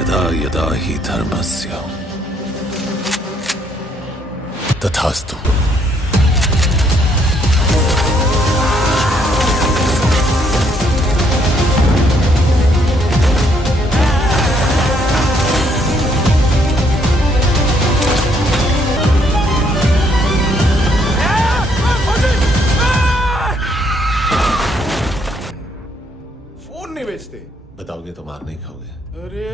यदा यदा हि धर्मस्य तथास्तु। फोन नहीं बेचते? बताओगे तो मार नहीं खाओगे। अरे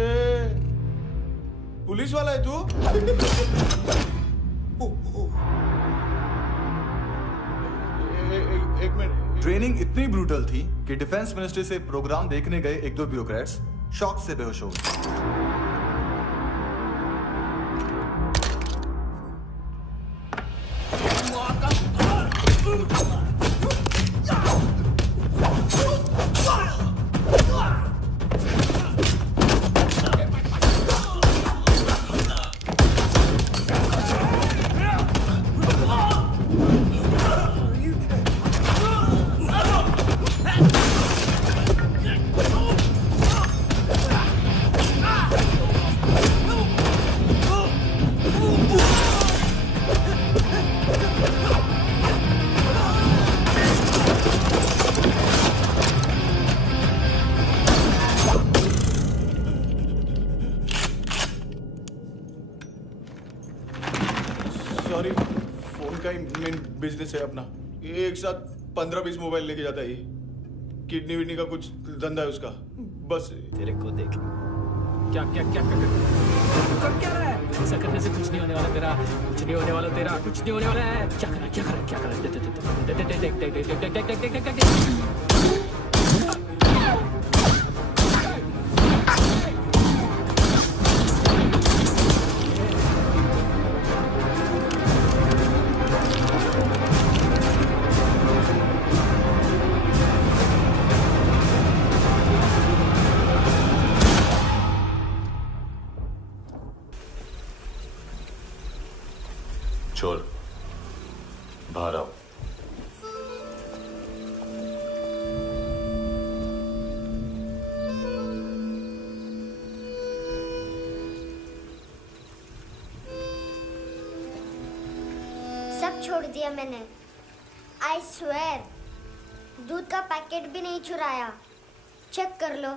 पुलिस वाला है तू? एक मिनट। ट्रेनिंग इतनी ब्रूटल थी कि डिफेंस मिनिस्ट्री से प्रोग्राम देखने गए एक दो ब्यूरोक्रेट्स शॉक से बेहोश हो गए। सॉरी, फोन का ही मेन बिजनेस है अपना। एक साथ 15-20 मोबाइल लेके जाता है ये। किडनी विडनी का कुछ धंधा है उसका। बस तेरे को देख क्या क्या क्या क्या कर क्या रहा है? ऐसा करने से कुछ नहीं होने वाला तेरा, कुछ नहीं होने वाला तेरा, कुछ नहीं होने वाला है। क्या कर रहा है, क्या कर रहा है, क्या कर रहा है? चोर बाहर आओ। सब छोड़ दिया मैंने। आई स्वेयर, दूध का पैकेट भी नहीं चुराया। चेक कर लो।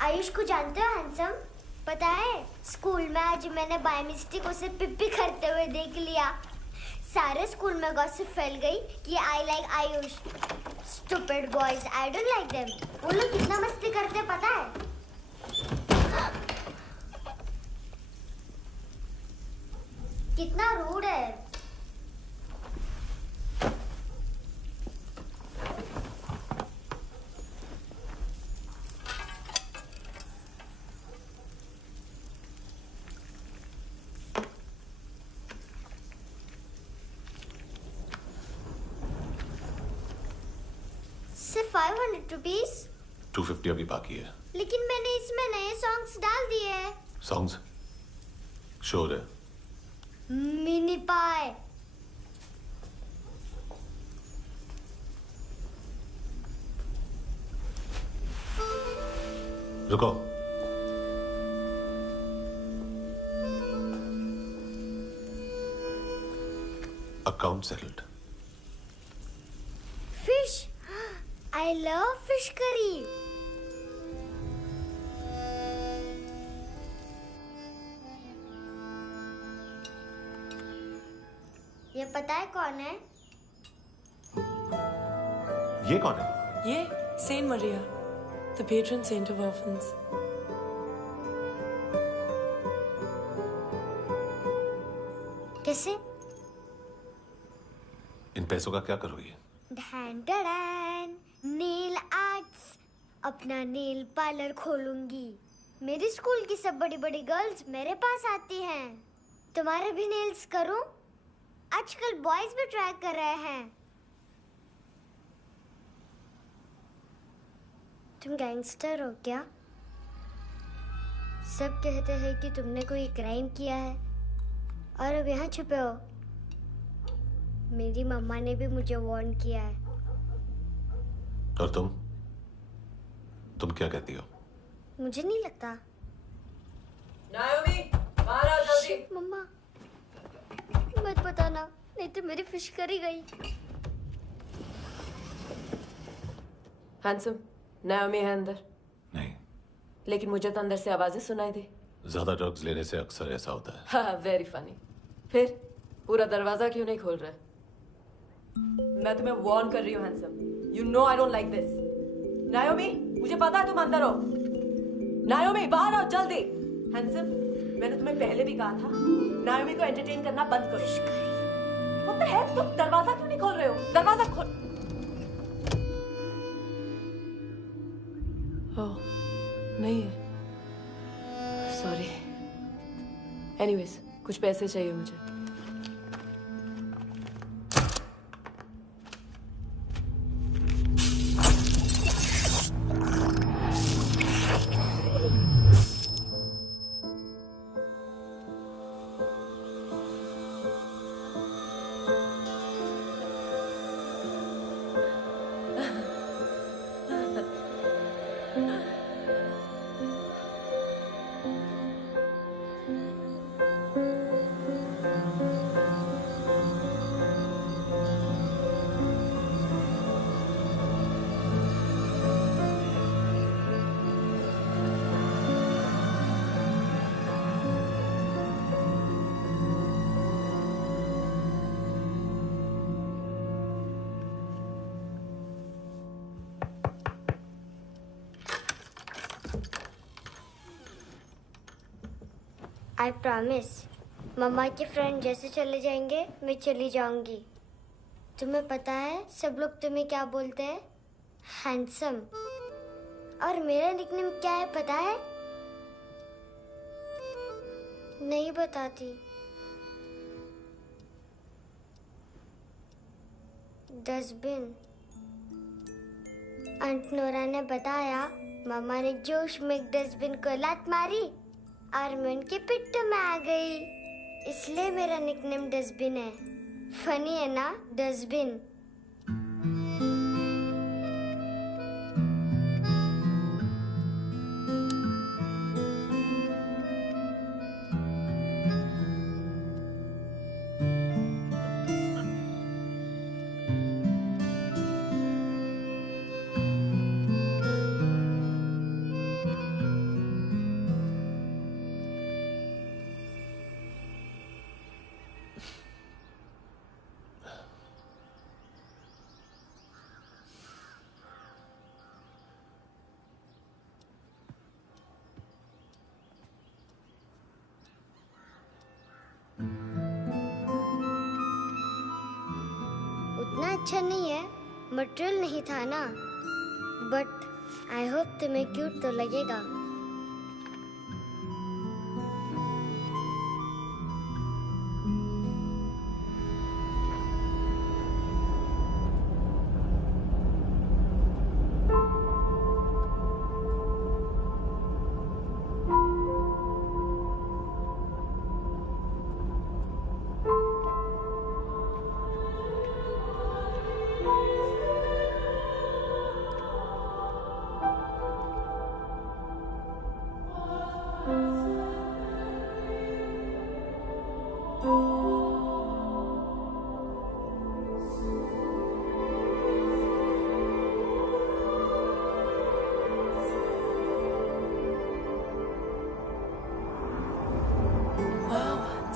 आयुष को जानते हो हैंडसम? पता है, स्कूल में आज मैंने बाय मिस्टेक उसे पिप्पी करते हुए देख लिया। सारे स्कूल में गॉसिप फैल गई कि I like Ayush. Stupid boys, I don't like them. वो लोग कितना मस्ती करते पता है? कितना रूड है। सिर्फ 500 रुपीस? 250 अभी बाकी है। लेकिन मैंने इसमें नए सॉन्ग्स डाल दिए हैं। सॉन्ग्स? शोर है। मिनी पाए। रुको। Account settled. Fish, I love fish curry. ये पता है कौन है? ये कौन है? ये saint Maria, the patron saint of orphans. कैसे? इन पैसों का क्या करोगी? ढैन ढैन, नेल आर्ट्स। अपना नेल पार्लर खोलूंगी। मेरी स्कूल की सब बड़ी बड़ी गर्ल्स मेरे पास आती हैं। तुम्हारे भी नेल्स करूं? आजकल बॉयज भी ट्राई कर रहे हैं। तुम गैंगस्टर हो क्या? सब कहते हैं कि तुमने कोई क्राइम किया है और अब यहाँ छुपे हो। मेरी मम्मा ने भी मुझे वार्न किया है। और तुम क्या कहती हो? मुझे नहीं लगता। नायोमी, बाहर आओ जल्दी। शिट, मम्मा मत बताना, नहीं तो मेरी फिश करी गई। हैंडसम, नायोमी है अंदर। नहीं, लेकिन मुझे तो अंदर से आवाजें सुनाई दी। ज्यादा ड्रग्स लेने से अक्सर ऐसा होता है। हाँ, वेरी फनी। फिर पूरा दरवाजा क्यों नहीं खोल रहा? मैं तुम्हें वार्न कर रही हूँ handsome. You know I don't like this. नायोमी, मुझे पता है तुम अंदर हो। नायोमी, बाहर आओ जल्दी। हैंडसम, मैंने तुम्हें पहले भी कहा था नायोमी को एंटरटेन करना बंद करो। What the hell? तुम दरवाजा क्यों नहीं खोल रहे हो? दरवाजा खोल। ओह, नहीं है। सॉरी। एनीवेज, कुछ पैसे चाहिए मुझे। आई प्रॉमिस, मम्मा के फ्रेंड जैसे चले जाएंगे मैं चली जाऊंगी। तुम्हें पता है सब लोग तुम्हें क्या बोलते हैं? हैंडसम। और मेरा निकनेम क्या है पता है? नहीं बताती। डस्टबिन। आंट नोरा ने बताया मम्मा ने जोश में एक डस्टबिन को लात मारी और मैं उनके पिट्ठू में आ गई, इसलिए मेरा निकनेम डस्टबिन है। फनी है ना, डस्टबिन। उतना अच्छा नहीं है, मटेरियल नहीं था ना, बट आई होप तुम्हें क्यूट तो लगेगा।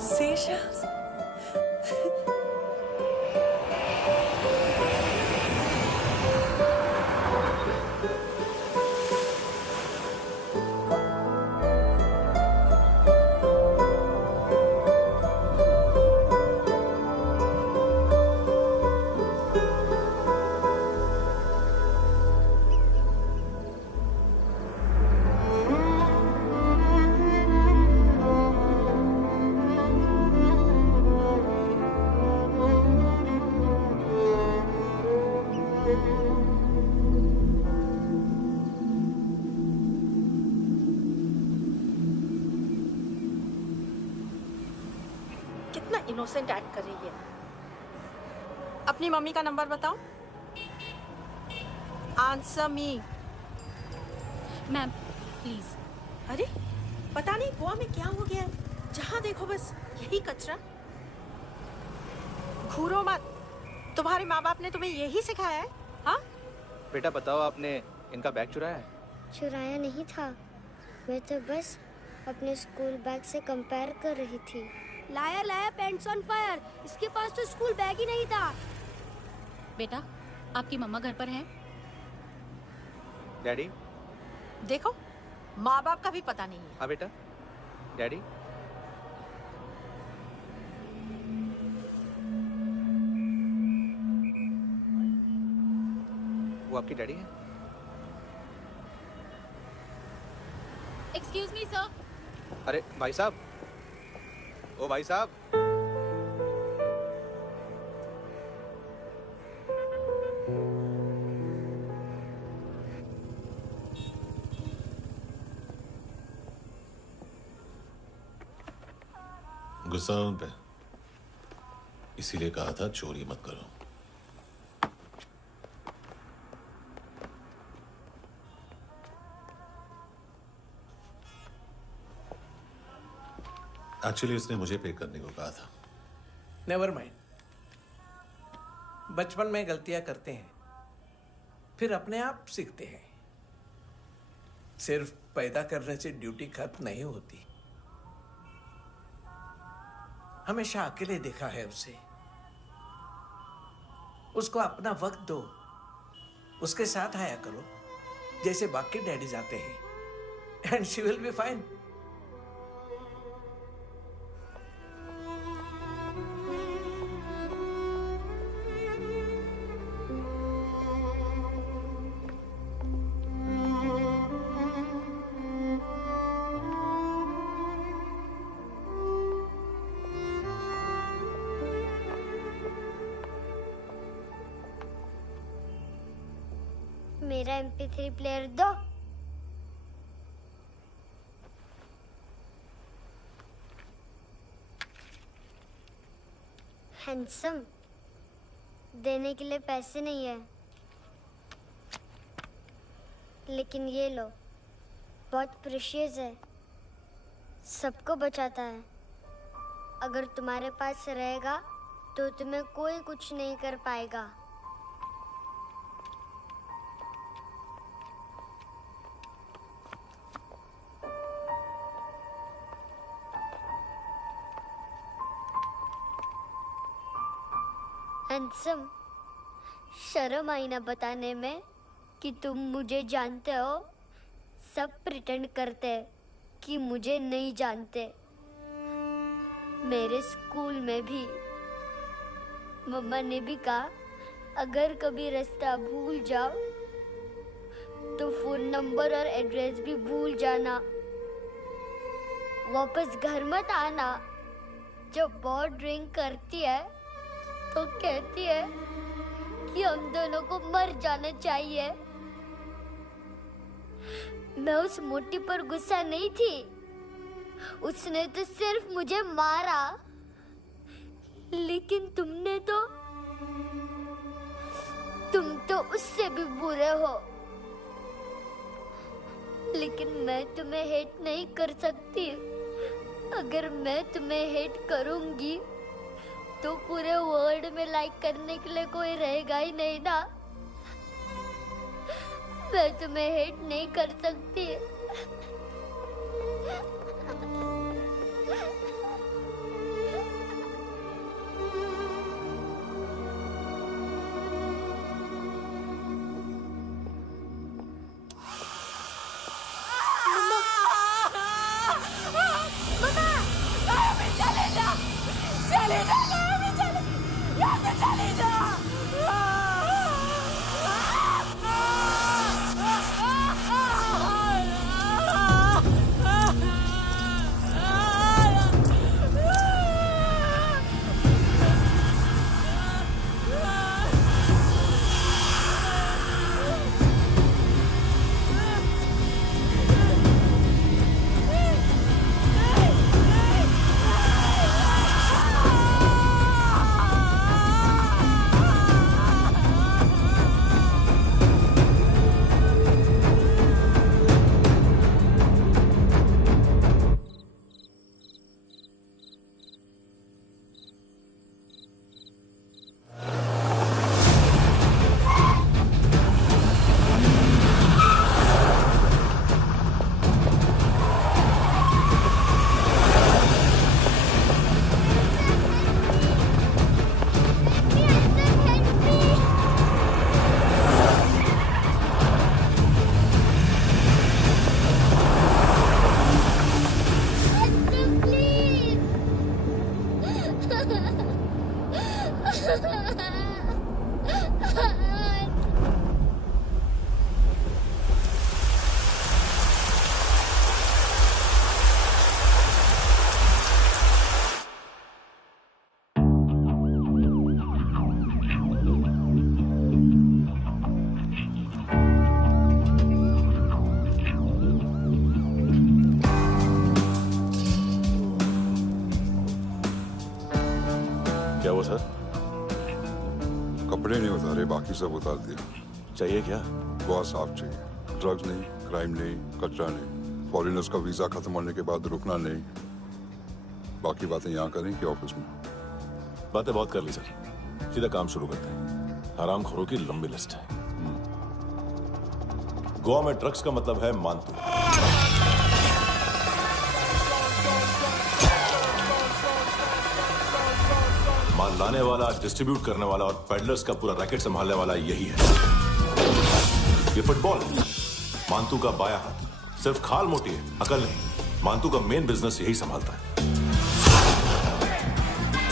Seashells? कितना इनोसेंट एक्ट कर रही है। अपनी मम्मी का नंबर बताओ। Answer me. Ma'am please. अरे पता नहीं गोवा में क्या हो गया है, जहाँ देखो बस यही कचरा। घूरो मत, तुम्हारे माँ बाप ने तुम्हें यही सिखाया है? हाँ बेटा बताओ, आपने इनका बैग चुराया है? चुराया नहीं था, मैं तो बस अपने स्कूल बैग से कंपेयर कर रही थी। Liar liar pants on fire, इसके पास तो स्कूल बैग ही नहीं था। बेटा आपकी मम्मा घर पर हैं? डैडी? देखो माँ बाप का भी पता नहीं है। हाँ बेटा। डैडी? वो आपकी डैडी है? Excuse me sir. अरे भाई साहब, ओ भाई साहब। गुस्सा उन पे, इसीलिए कहा था चोरी मत करो। एक्चुअली उसने मुझे पे करने को कहा था। नेवर माइंड, बचपन में गलतियां करते हैं, फिर अपने आप सीखते हैं। सिर्फ पैदा करने से ड्यूटी खत्म नहीं होती। हमेशा अकेले देखा है उसे। उसको अपना वक्त दो, उसके साथ आया करो जैसे बाकी डैडीज आते हैं, and she will be fine. मेरा MP3 प्लेयर दो। हैंडसम, देने के लिए पैसे नहीं है, लेकिन ये लो, बहुत प्रेशियस है, सबको बचाता है। अगर तुम्हारे पास रहेगा तो तुम्हें कोई कुछ नहीं कर पाएगा। हैंडसम, शर्म आई ना बताने में कि तुम मुझे जानते हो? सब प्रिटेंड करते हैं कि मुझे नहीं जानते। मेरे स्कूल में भी मम्मा ने भी कहा, अगर कभी रास्ता भूल जाओ तो फोन नंबर और एड्रेस भी भूल जाना, वापस घर मत आना। जब बहुत ड्रिंक करती है तो कहती है कि हम दोनों को मर जाना चाहिए। मैं उस मोटी पर गुस्सा नहीं थी, उसने तो सिर्फ मुझे मारा, लेकिन तुम तो उससे भी बुरे हो। लेकिन मैं तुम्हें हेट नहीं कर सकती। अगर मैं तुम्हें हेट करूंगी तो पूरे वर्ल्ड में लाइक करने के लिए कोई रहेगा ही नहीं ना। मैं तुम्हें हेट नहीं कर सकती। कपड़े नहीं उतारे, बाकी सब उतार दिए। चाहिए क्या? बहुत साफ चाहिए। ड्रग्स नहीं, क्राइम नहीं, कचरा नहीं। फॉरेनर्स का वीजा खत्म होने के बाद रुकना नहीं। बाकी बातें यहाँ करें कि ऑफिस में? बातें बहुत कर ली सर, सीधा काम शुरू करते हैं। हरामखोरों की लंबी लिस्ट है। गोवा में ड्रग्स का मतलब है मानतू। माल लाने वाला, डिस्ट्रीब्यूट करने वाला और पेडलर्स का पूरा रैकेट संभालने वाला यही है। ये फुटबॉल मानतू का बाया हाथ। सिर्फ खाल मोटी है, अकल नहीं। मानतू का मेन बिजनेस यही संभालता है।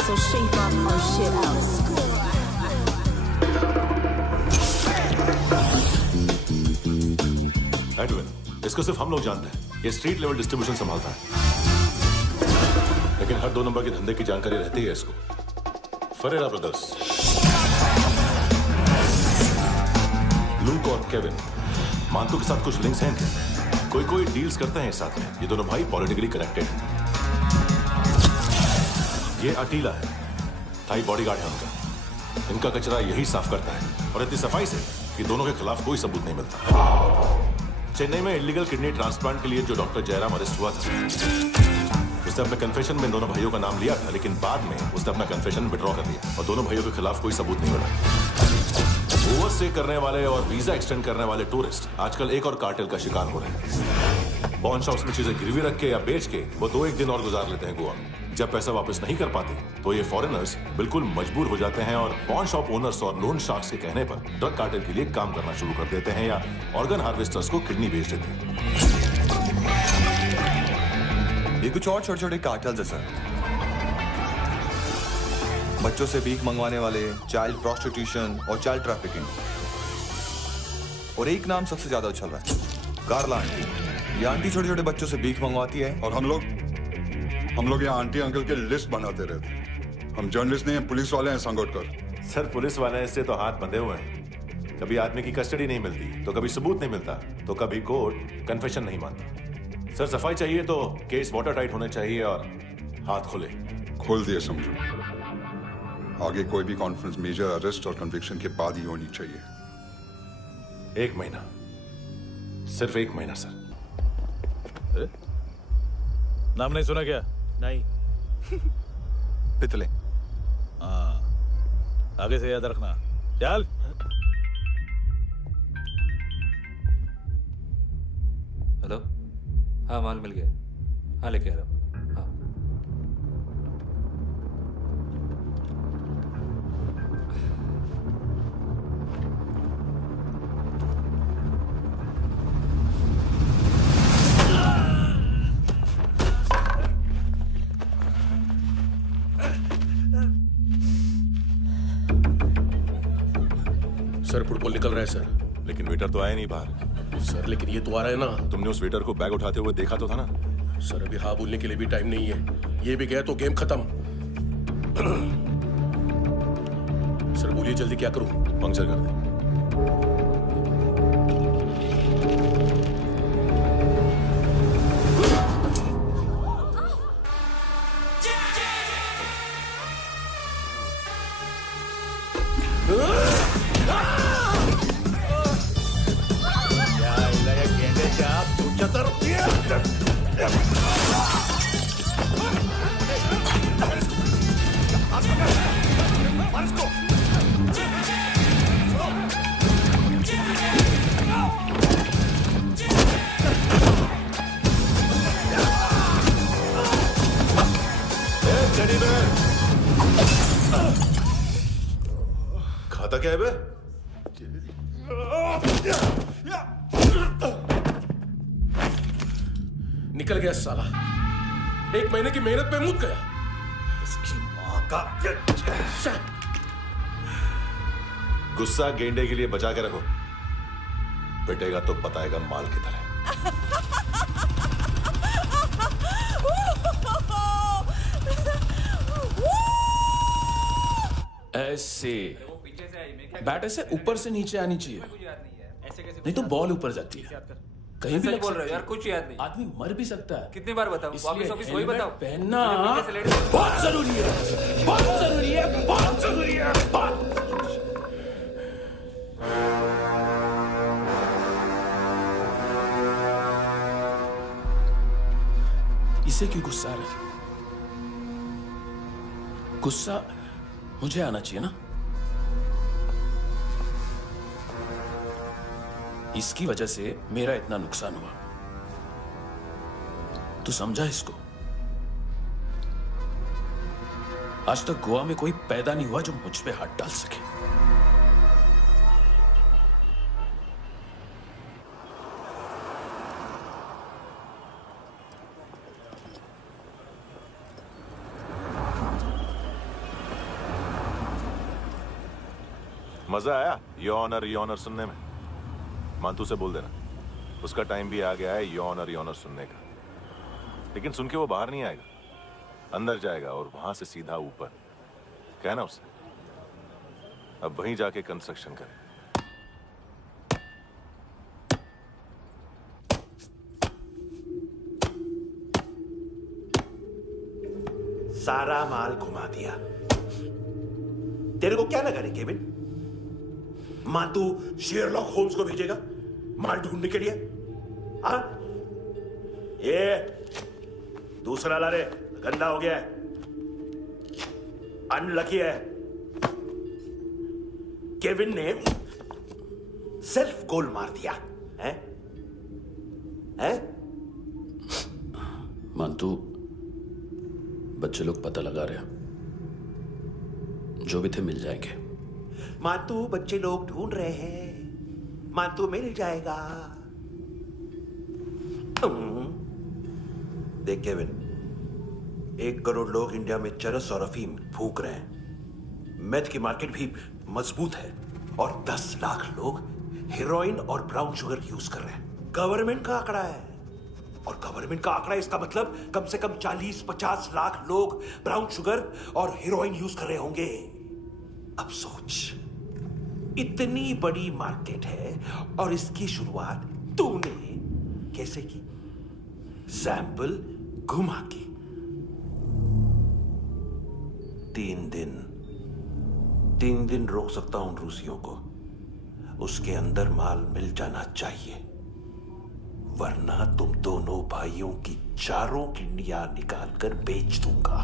So shape up or shit out. Edwin, इसको सिर्फ हम लोग जानते हैं। ये स्ट्रीट लेवल डिस्ट्रीब्यूशन संभालता है, लेकिन हर 2 नंबर के धंधे की जानकारी रहती है इसको। फरेरा ब्रदर्स, लूक और केविन, मानतू के साथ कुछ लिंक्स हैं क्या? कोई डील्स करते हैं साथ में। ये दोनों भाई पॉलिटिकली कनेक्टेड हैं। ये अटीला है, थाई बॉडीगार्ड है उनका। इनका कचरा यही साफ करता है, और इतनी सफाई से कि दोनों के खिलाफ कोई सबूत नहीं मिलता। चेन्नई में इलीगल किडनी ट्रांसप्लांट के लिए जो डॉक्टर जयराम अरेस्ट हुआ था, उसने अपने कन्फेशन में दोनों भाइयों का नाम लिया था, लेकिन बाद में उसने अपना कन्फेशन विड्रॉ कर लिया और दोनों भाइयों के खिलाफ कोई सबूत नहीं मिला। ओवरस्टे करने वाले और वीजा एक्सटेंड करने वाले टूरिस्ट आजकल एक और कार्टेल का शिकार हो रहे हैं। पॉन शॉप्स में चीजें गिरवी रख के या बेच के वो 2-1 दिन और गुजार लेते हैं गोवा में। जब पैसा वापस नहीं कर पाते तो ये फॉरेनर्स बिल्कुल मजबूर हो जाते हैं और पॉन शॉप ओनर्स और लोन शार्क्स के कहने पर ड्रग कार्टेल के लिए काम करना शुरू कर देते हैं या ऑर्गन हार्वेस्टर्स को किडनी बेच देते हैं। ये कुछ और छोटे छोटे कार्टेल्स है सर। बच्चों से भीख मंगवाने वाले, चाइल्ड प्रोस्टिट्यूशन और चाइल्ड ट्रैफिकिंग। और एक नाम सबसे ज्यादा उछल रहा है, कार्ला आंटी। ये आंटी छोटे छोटे बच्चों से भीख मंगवाती है और हम लोग यहाँ आंटी अंकल के लिस्ट बनाते रहते। हम जर्नलिस्ट नहीं हैं, पुलिस वाले हैं संगोटकर। सर पुलिस वाले हैं, इससे तो हाथ बंधे हुए हैं। कभी आदमी की कस्टडी नहीं मिलती तो कभी सबूत नहीं मिलता तो कभी कोर्ट कन्फेशन नहीं मानता। सर सफाई चाहिए तो केस वाटर टाइट होने चाहिए और हाथ खुले। खोल दिए समझो। आगे कोई भी कॉन्फ्रेंस मेजर अरेस्ट और कन्विक्शन के बाद ही होनी चाहिए। 1 महीना, सिर्फ 1 महीना सर। नाम नहीं सुना क्या? नहीं। पितले। हाँ, आगे से याद रखना। चल। हेलो, हाँ माल मिल गया। हाँ लेके आ रहा हूँ। हाँ सर फुटबॉल निकल रहा है सर। लेकिन वेटर तो आया नहीं बाहर। सर लेकिन ये तो आ रहा है ना। तुमने उस वेटर को बैग उठाते हुए देखा तो था ना। सर अभी हाँ बोलने के लिए भी टाइम नहीं है। ये भी गया तो गेम खत्म। सर बोलिए जल्दी क्या करूं? पंक्चर कर दे। खाता क्या है बे? निकल गया साला। 1 महीने की मेहनत पे मुद गया। इसकी माँ का। गुस्सा गेंडे के लिए बचा के रखो, पिटेगा तो बताएगा माल की तरह। ऐसे बैट ऐसे ऊपर से नीचे आनी चाहिए, नहीं तो बॉल ऊपर जाती है। कहीं भी बोल रहे हो यार, कुछ याद नहीं। आदमी मर भी सकता है। कितनी बार बताऊं? वापिस वही बताओ। पहनना बहुत जरूरी है, बहुत जरूरी है, बहुत जरूरी है, बहुत। इसे क्यों गुस्सा आ रहा है? गुस्सा मुझे आना चाहिए ना। इसकी वजह से मेरा इतना नुकसान हुआ। तू समझा इसको? आज तक गोवा में कोई पैदा नहीं हुआ जो मुझ पे हाथ डाल सके। मजा आया योनर सुनने में? मांतू से बोल देना उसका टाइम भी आ गया है योनर सुनने का। लेकिन सुन के वो बाहर नहीं आएगा, अंदर जाएगा और वहां से सीधा ऊपर। कहना उसे अब वहीं जाके कंस्ट्रक्शन करे। सारा माल घुमा दिया। तेरे को क्या लगा रे केविन? मातू शेरलॉक होम्स को भेजेगा माल ढूंढने के लिए? हाँ? ये दूसरा ला रे, गंदा हो गया है, अनलकी है। केविन ने सेल्फ गोल मार दिया है? हैं? मानतू, बच्चे लोग पता लगा रहे हैं, जो भी थे मिल जाएंगे। मातू बच्चे लोग ढूंढ रहे हैं, मातू मिल जाएगा। देख केविन, 1 करोड़ लोग इंडिया में चरस और अफीम फूक रहे हैं। मेथ की मार्केट भी मजबूत है और 10 लाख लोग हेरोइन और ब्राउन शुगर यूज कर रहे हैं। गवर्नमेंट का आंकड़ा है, और गवर्नमेंट का आंकड़ा इसका मतलब कम से कम 40-50 लाख लोग ब्राउन शुगर और हेरोइन यूज कर रहे होंगे। अब सोच, इतनी बड़ी मार्केट है और इसकी शुरुआत तूने कैसे की? सैंपल घुमा के। 3 दिन रोक सकता हूं रूसियों को, उसके अंदर माल मिल जाना चाहिए, वरना तुम दोनों भाइयों की 4 किडनियां निकाल कर बेच दूंगा।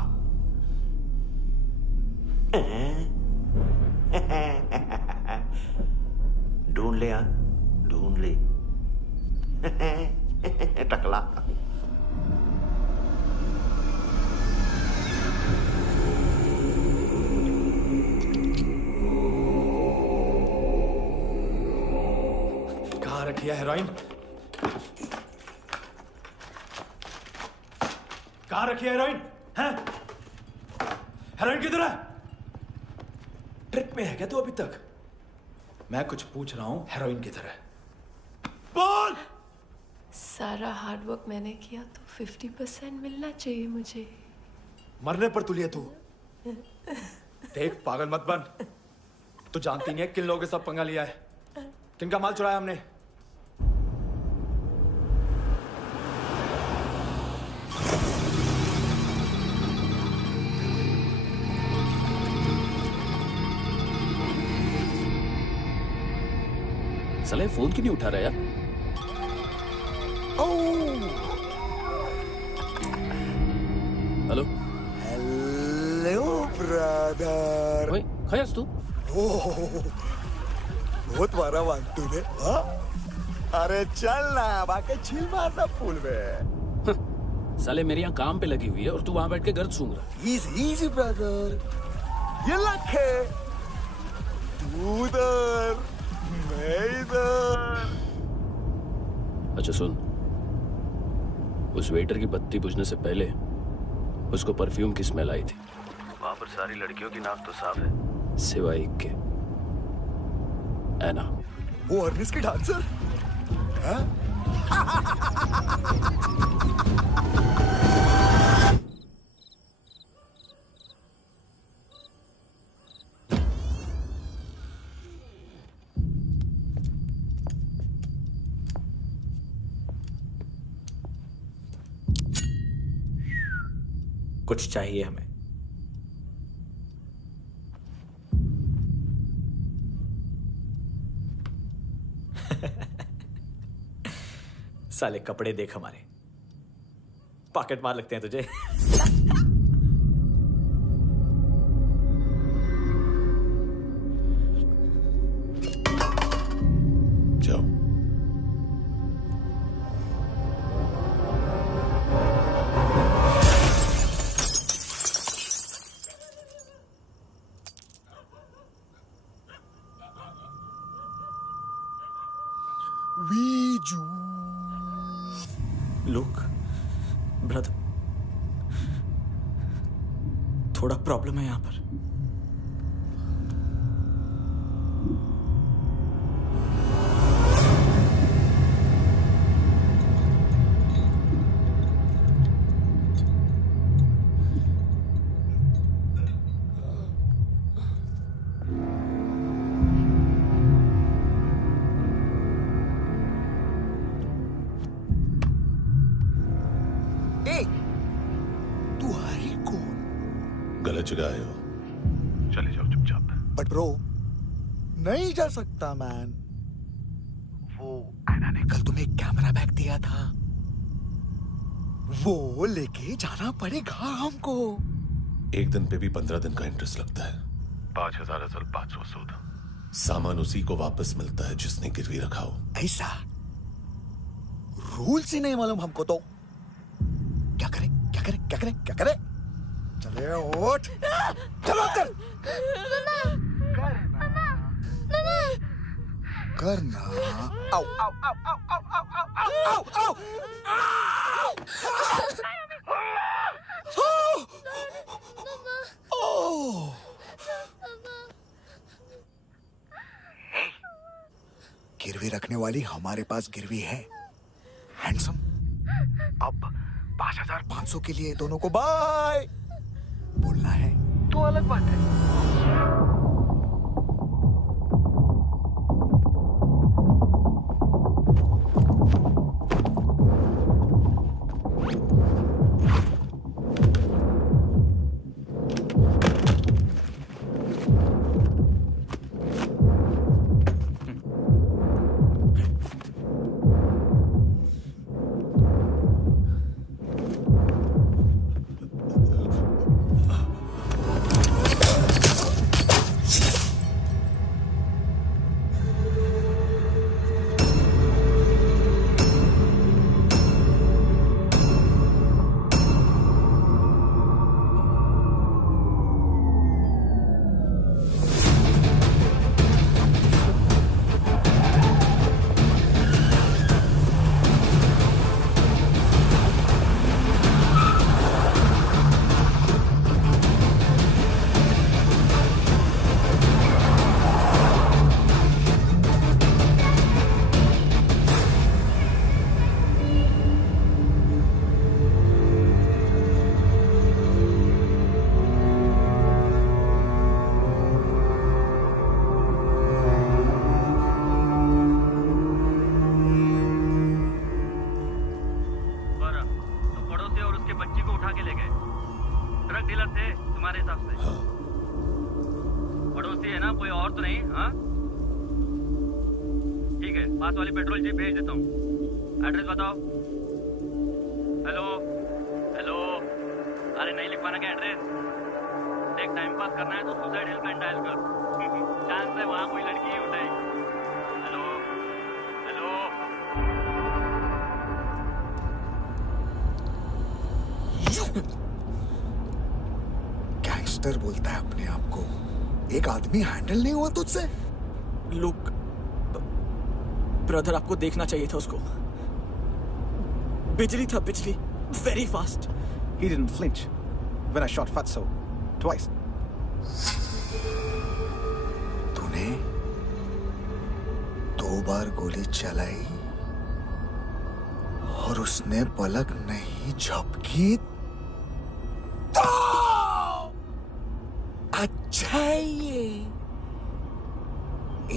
ढूंढ ले, ढूंढ ले टकला। कहाँ रखी है हेरोइन? कहाँ रखी है हेरोइन? हैं? हेरोइन किधर है? ट्रिप में है क्या तू अभी तक? मैं कुछ पूछ रहा हूं, हेरोइन किधर है? बोल! सारा हार्डवर्क मैंने किया तो 50% मिलना चाहिए मुझे। मरने पर तुलिए तू। देख, पागल मत बन। तू जानती नहीं है किन लोगों के साथ पंगा लिया है, किनका माल चुराया हमने। साले फोन क्यों नहीं उठा रहा यार? Hello hello brother. ओए, खयास तू? बहुत मारा वांटू ने। हाँ? अरे चल ना, बाकी छील मारना पूल में। साले मेरी यहाँ काम पे लगी हुई है और तू वहां बैठ के गर्द सूंघ रहा। इजी ब्रदर, ये लक है। तू उधर, मैं इधर। अच्छा सुन, उस वेटर की बत्ती बुझने से पहले उसको परफ्यूम की स्मेल आई थी। वहां पर सारी लड़कियों की नाक तो साफ है, सिवाय एक के, एना। वो अर्निस की डांसर? हाँ? कुछ चाहिए हमें। साले कपड़े देख हमारे, पॉकेट मार लगते हैं तुझे। जाओ। वीजू लुक ब्रदर, थोड़ा प्रॉब्लम है यहाँ पर। गलत जगह आए हो, चले जाओ चुपचाप। बट ब्रो, नहीं जा सकता मैन। वो एना ने कल तुम्हें एक कैमरा बैग दिया था, वो लेके जाना पड़ेगा हमको। एक दिन पे भी 15 दिन का इंटरेस्ट लगता है। 5,000 असल 500 सूद। सामान उसी को वापस मिलता है जिसने गिरवी रखा हो। ऐसा रूल्स ही नहीं मालूम हमको तो। क्या करें क्या करें क्या करें क्या करें? चले उठ, चलो कर करना। आओ आओ आओ आओ आओ आओ आओ आओ आओ। गिरवी रखने वाली हमारे पास गिरवी है हैंडसम। अब 5,500 के लिए दोनों को बाय बोलना है तो अलग बात है। गैंगस्टर बोलता है अपने आप को। एक आदमी हैंडल नहीं हुआ तुझसे? लुक ब्रदर, आपको देखना चाहिए था उसको। बिजली था, बिजली, very fast. He didn't flinch when I shot Fatso twice. तूने 2 बार गोली चलाई और उसने पलक नहीं झपकी तो अच्छा ये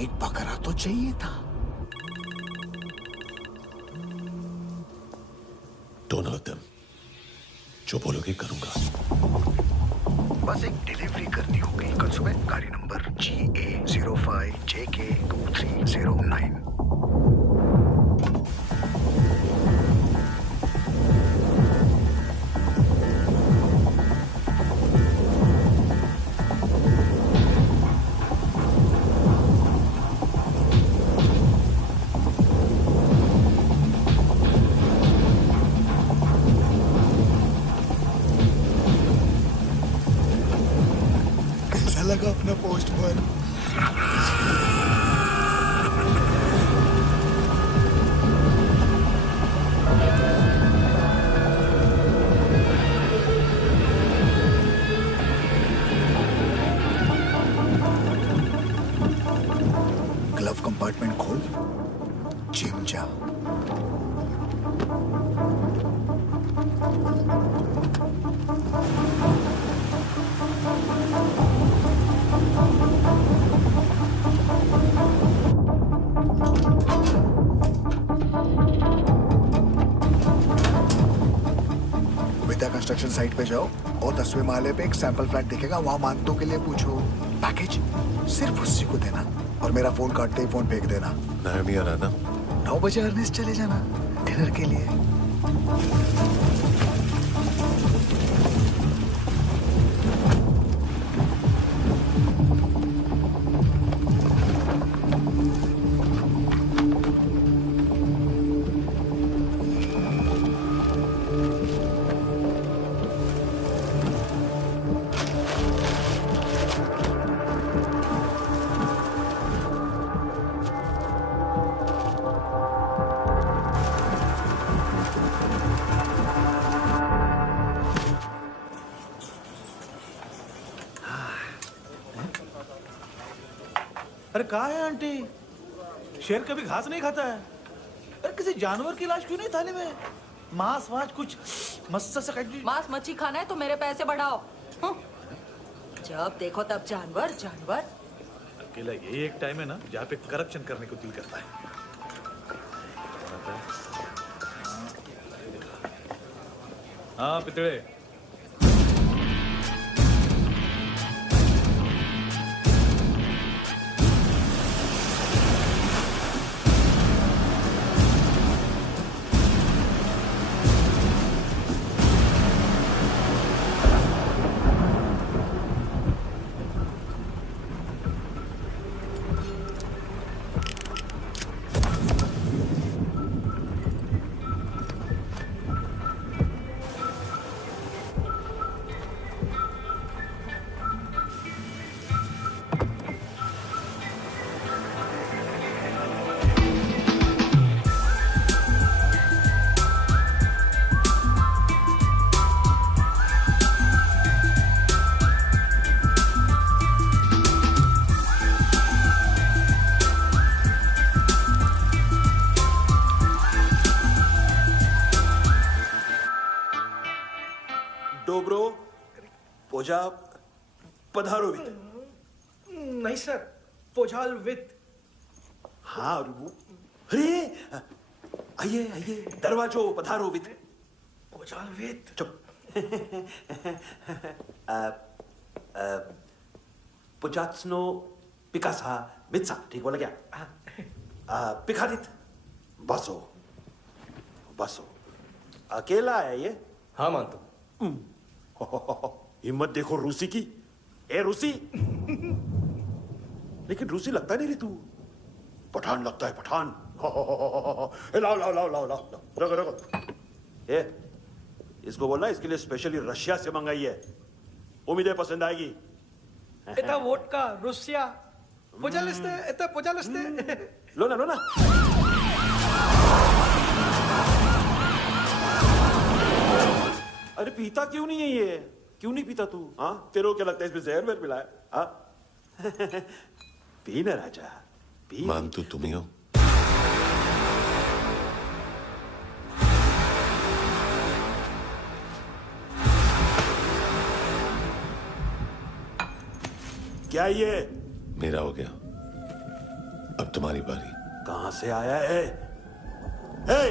एक बकरा तो चाहिए था। Don't hurt them. जो बोलोगे करूंगा। बस एक डिलीवरी करनी होगी कल सुबह, गाड़ी नंबर GA05JK2309। ग्लव कंपार्टमेंट खोल, जिम जा। विद्या कंस्ट्रक्शन साइट पे जाओ और 10वें माले पे एक सैंपल फ्लैट दिखेगा, वहां मानतों के लिए पूछो। पैकेज सिर्फ उसी को देना और मेरा फोन काटते ही फोन फेंक देना। नायमी आ रहा ना? 9 बजे अर्नेस्ट चले जाना डिनर के लिए। अरे कहाँ है आंटी? शेर कभी घास नहीं खाता है। अरे किसी जानवर की लाश क्यों नहीं थाली में? मांस वास कुछ मस्त सा मांस मच्छी खाना है तो मेरे पैसे बढ़ाओ। जब देखो तब जानवर जानवर। अकेला यही एक टाइम है ना जहाँ पे करप्शन करने को दिल करता है। हाँ पितड़े, पोजा पधारो वित। नहीं सर, पोजाल वित। हाँ अरे आइए आइए, दरवाजो पधारो वित। पोजाल वित। चुप। पुजात्सनो पिकासा मित्सा, ठीक बोला क्या? पिखादित बसो बसो। अकेला है ये? हाँ मानतो। हिम्मत देखो रूसी की। ए रूसी। लेकिन रूसी लगता नहीं रे तू, पठान लगता है, पठान। लाओ लाओ लाओ लाओ लाओ, रखो रखो। ए इसको बोलना इसके लिए स्पेशली रशिया से मंगाई है, उम्मीद है पसंद आएगी। इतना वोडका रूसिया पोजालिस्ते, इतना पोजालिस्ते। लो ना लो ना। अरे पीता क्यों नहीं है ये? क्यों नहीं पीता तू? हाँ तेरे को क्या लगता है इसमें जहर वहर मिला है? हाँ पी ना राजा पी। मानतू तुम ही हो। क्या ये? मेरा हो गया, अब तुम्हारी बारी। कहां से आया है? हे!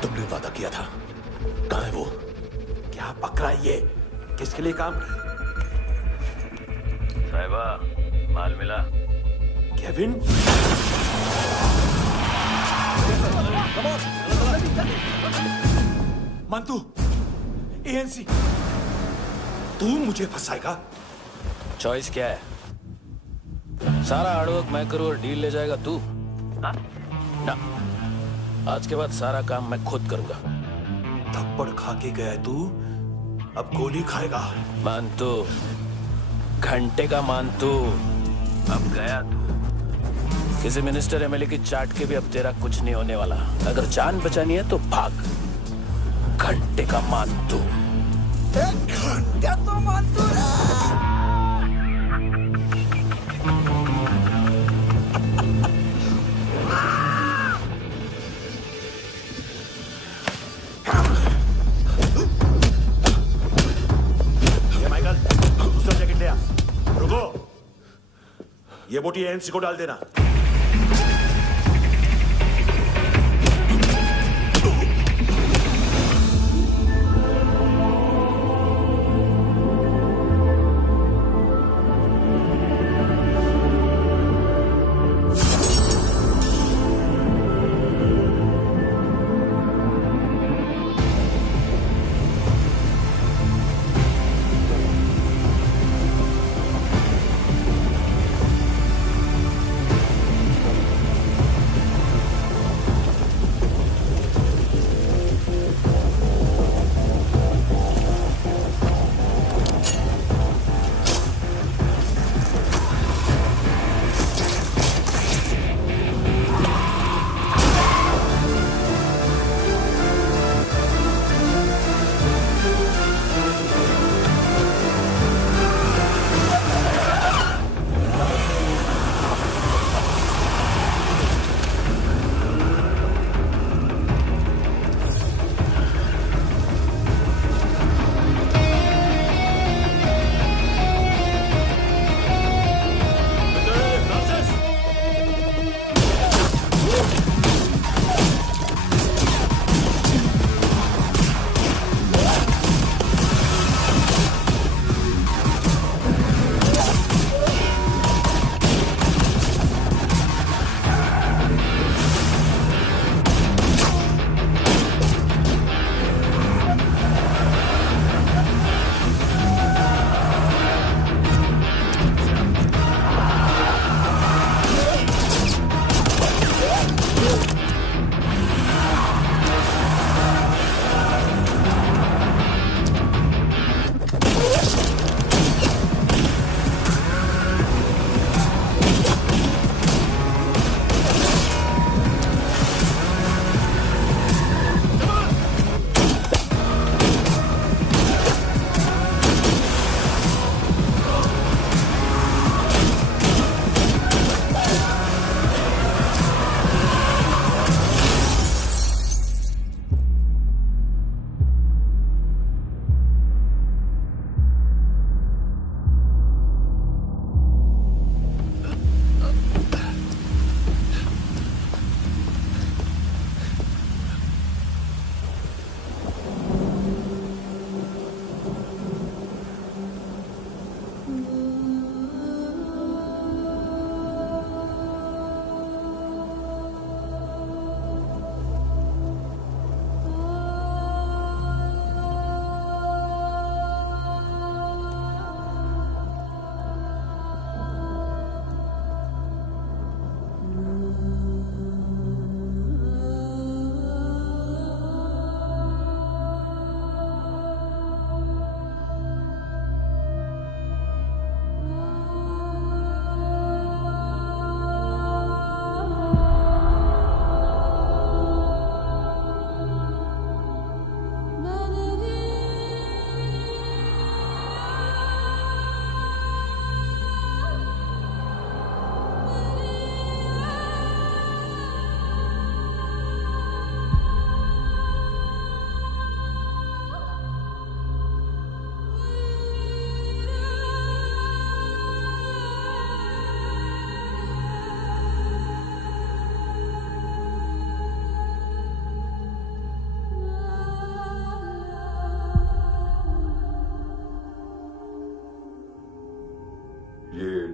तुमने वादा किया था, कहां है वो? क्या पकड़ा ये? किसके लिए काम? साहिबा माल मिला? केविन? मंतू, एएनसी। तू मुझे फंसाएगा? चॉइस क्या है? सारा हार्डवर्क मैं करूं और डील ले जाएगा तू? ना, आज के बाद सारा काम मैं खुद करूंगा। थप्पड़ खा के गया तू, अब गोली खाएगा। मानतू, घंटे का मानतू, अब गया तू। किसी मिनिस्टर एमएलए की चाट के भी अब तेरा कुछ नहीं होने वाला। अगर जान बचानी है तो भाग। घंटे का मानतू। घंटा तो मानतू। ये बोटी एएनसी को डाल देना।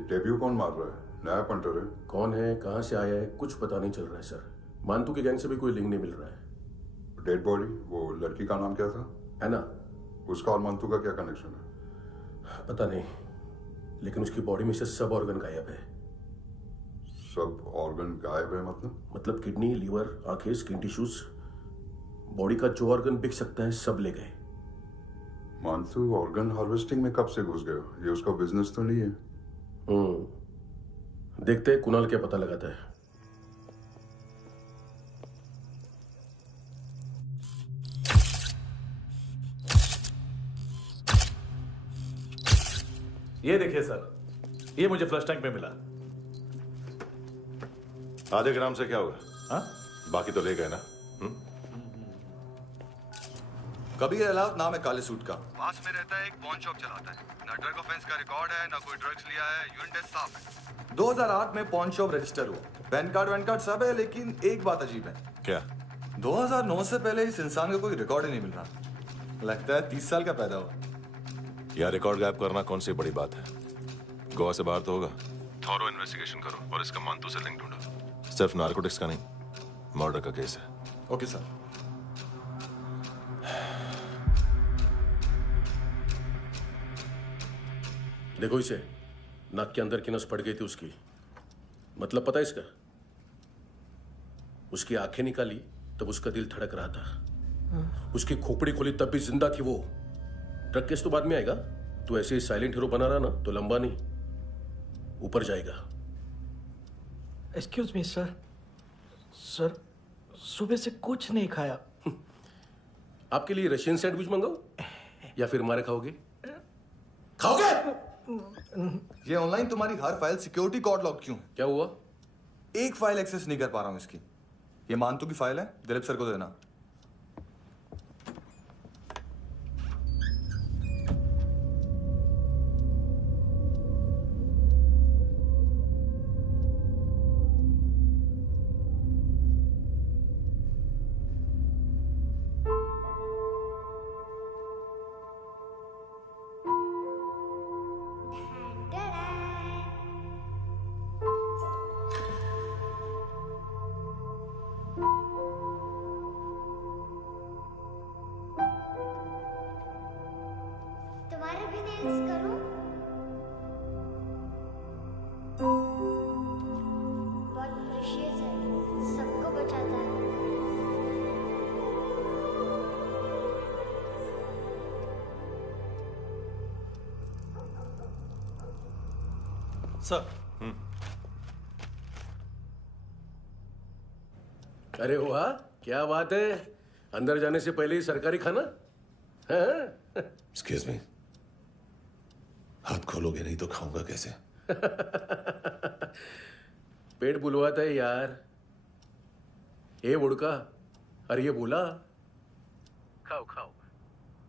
डेब्यू कौन मार रहा है? नया पंटर है? कौन है, कहां से आया है, कुछ पता नहीं चल रहा है सर। मानतू की गैंग से भी कोई लिंक नहीं मिल रहा है। डेड बॉडी, वो लड़की का नाम क्या था? एना। उसका और मानतू का क्या कनेक्शन है? पता नहीं, लेकिन उसकी बॉडी में से सब ऑर्गन गायब है। सब ऑर्गन गायब है मतलब किडनी, लीवर, आंखें, स्किन टिश्यूज, बॉडी का जो ऑर्गन बिक सकता है सब ले गए। मानतू ऑर्गन हार्वेस्टिंग में कब से घुस गया? ये उसका बिजनेस तो नहीं है? देखते हैं कुणाल क्या पता लगाता है। ये देखिए सर, ये मुझे फ्लश टैंक में मिला। आधे ग्राम से क्या होगा? हाँ, बाकी तो ले गए ना। कबीर अलाउत नाम है काले सूट का। पास में रहता है, एक पॉन शॉप चलाता है। ना ड्रग ऑफेंस का रिकॉर्ड है, ना कोई ड्रग्स लिया है, यूरिन टेस्ट साफ है। 2008 में पॉन शॉप रजिस्टर हुआ, पैन कार्ड सब है, लेकिन एक बात अजीब है। क्या? 2009 से पहले इस इंसान का कोई रिकॉर्ड ही नहीं मिल रहा। लगता है 30 साल का पैदा हुआ। यह रिकॉर्ड गायब करना कौन सी बड़ी बात है? गोवा से बाहर तो होगा। थॉरो इन्वेस्टिगेशन करो और इसका मानतू से लिंक ढूंढो। सिर्फ नारकोटिक्स का नहीं, मर्डर का केस है। Okay sir. देखो इसे, नाक के अंदर की नस पड़ गई थी उसकी। मतलब पता है इसका? उसकी आंखें निकाली तब उसका दिल धड़क रहा था। उसकी खोपड़ी खोली तब भी जिंदा थी वो। ड्रग केस तो बाद में आएगा। तो ऐसे ही साइलेंट हीरो बना रहा ना तो लंबा नहीं, ऊपर जाएगा। एक्सक्यूज मी सर, सर सुबह से कुछ नहीं खाया। आपके लिए रशियन सैंडविच मंगाओ या फिर हमारे खाओगे? खाओगे? ये ऑनलाइन तुम्हारी हर फाइल सिक्योरिटी कोड लॉक क्यों है? क्या हुआ? एक फाइल एक्सेस नहीं कर पा रहा हूं इसकी। ये मानतू की फाइल है, दिलीप सर को देना। तुम्हारे भी नेल्स करूं? बहुत प्रेशियस है, सबको बचाता है। सर। अरे वाह, क्या बात है। अंदर जाने से पहले ही सरकारी खाना। एक्सक्यूज मी, हाथ खोलोगे नहीं तो खाऊंगा कैसे? पेट बुलवाता है यार। ये बुड़का, अरे ये बोला। खाओ खाओ,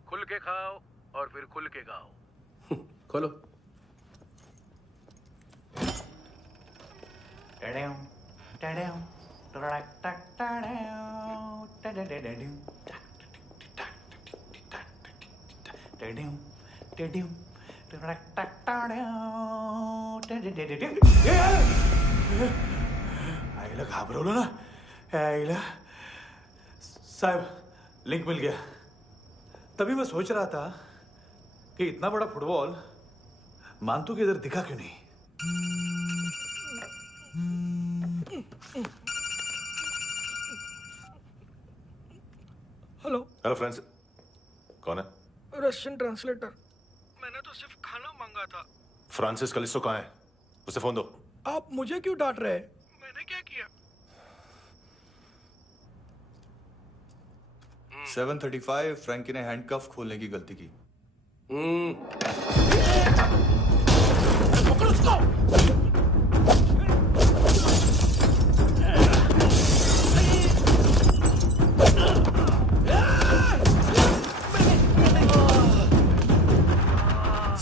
खुल के खाओ और फिर खुल के गाओ। खोलो। आईला घाबरवलं ना। आईला साहब लिंक मिल गया। तभी मैं सोच रहा था कि इतना बड़ा फुटबॉल मानतू के इधर दिखा क्यों नहीं। हेलो। हेलो फ्रेंड्स, कौन है? Russian translator. मैंने तो सिर्फ खाना मांगा था। फ्रांसिस कलिस्टो कहाँ है? उसे फोन दो। आप मुझे क्यों डांट रहे हैं? मैंने क्या किया? 7:35 फ्रैंकी ने हैंडकफ खोलने की गलती की। पकड़ो उसको।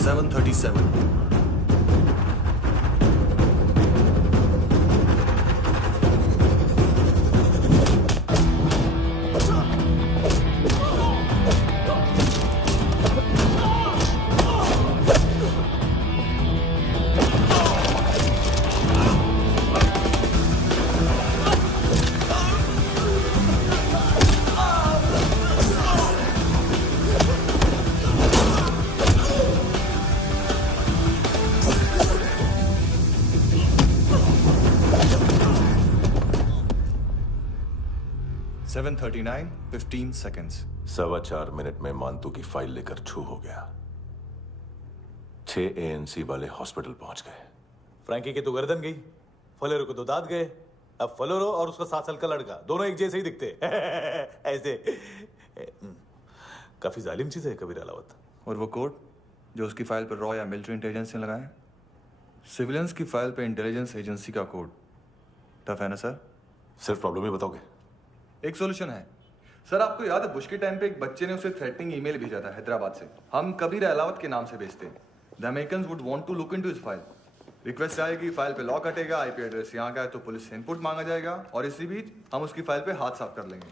7:37 7:39 15 seconds। 4.25 मिनट में मानतू की फाइल लेकर छू हो गया। 6 ANC वाले हॉस्पिटल पहुंच गए। फ्रैंकी की तो गर्दन गई, फलेरो को तो दांत गए। अब फलेरो और उसका 7 साल का लड़का दोनों एक जैसे ही दिखते। ऐसे काफी जालिम चीज है कबीर अलावत। और वो कोड जो उसकी फाइल पर रॉ या मिलिट्री इंटेलिजेंस ने लगाया, सिविलियंस की फाइल पे इंटेलिजेंस एजेंसी का कोड। टफ है ना सर? सिर्फ प्रॉब्लम ही बताओगे? एक सॉल्यूशन है। सर आपको याद है बुश के टाइम पे एक बच्चे ने उसे थ्रेटनिंग ईमेल भेजा था हैदराबाद से। हम कबीर अहलावत के नाम से भेजते हैं। The Americans would want to look into his file. Request आएगी, फाइल पे लॉक हटेगा, आईपी एड्रेस यहाँ का है तो पुलिस से इनपुट मांगा जाएगा और इसी बीच हम उसकी फाइल पे हाथ साफ कर लेंगे।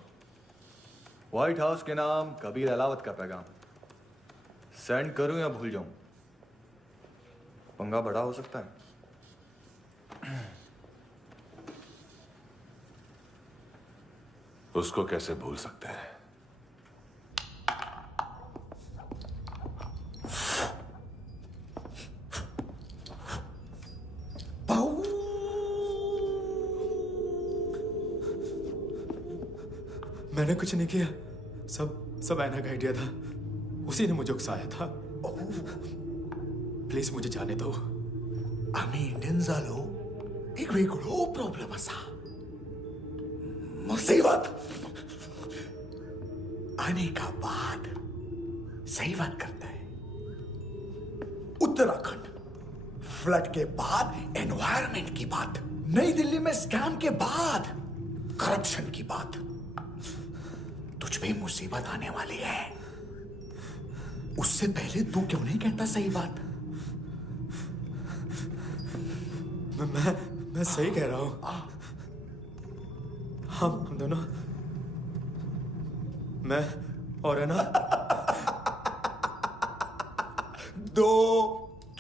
व्हाइट हाउस के नाम कबीर अहलावत का पैगाम। सेंड करूं या भूल जाऊं? पंगा बड़ा हो सकता है। उसको कैसे भूल सकते हैं? मैंने कुछ नहीं किया, सब ऐना का आइडिया था। उसी ने मुझे उकसाया था। प्लीज मुझे जाने दो। आम्ही इंडियन झालो एक वेगळो प्रॉब्लेम असा, मुसीबत आने का बाद। सही बात करता है। उत्तराखंड फ्लड के बाद एनवायरनमेंट की बात, नई दिल्ली में स्कैम के बाद करप्शन की बात। तुझ पे मुसीबत आने वाली है, उससे पहले तू क्यों नहीं कहता सही बात? मैं सही कह रहा हूं। हम दोनों, मैं और है ना 2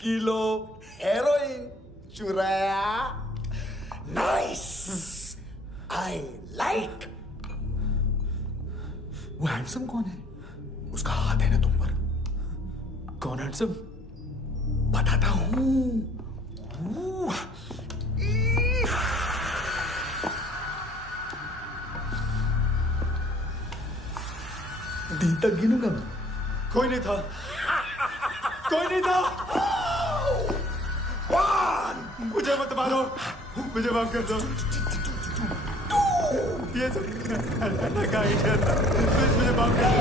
किलो हेरोइन चुराया। Nice, I like. वो हैंडसम कौन है? उसका हाथ है ना तुम पर? कौन हैंडसम? बताता हूं। दिन तक गिनूंगा मैं। कोई नहीं था, कोई नहीं था। मुझे मत मारो, मुझे माफ कर दो। ये सब का आइडिया था। प्लीज मुझे माफ कर दो।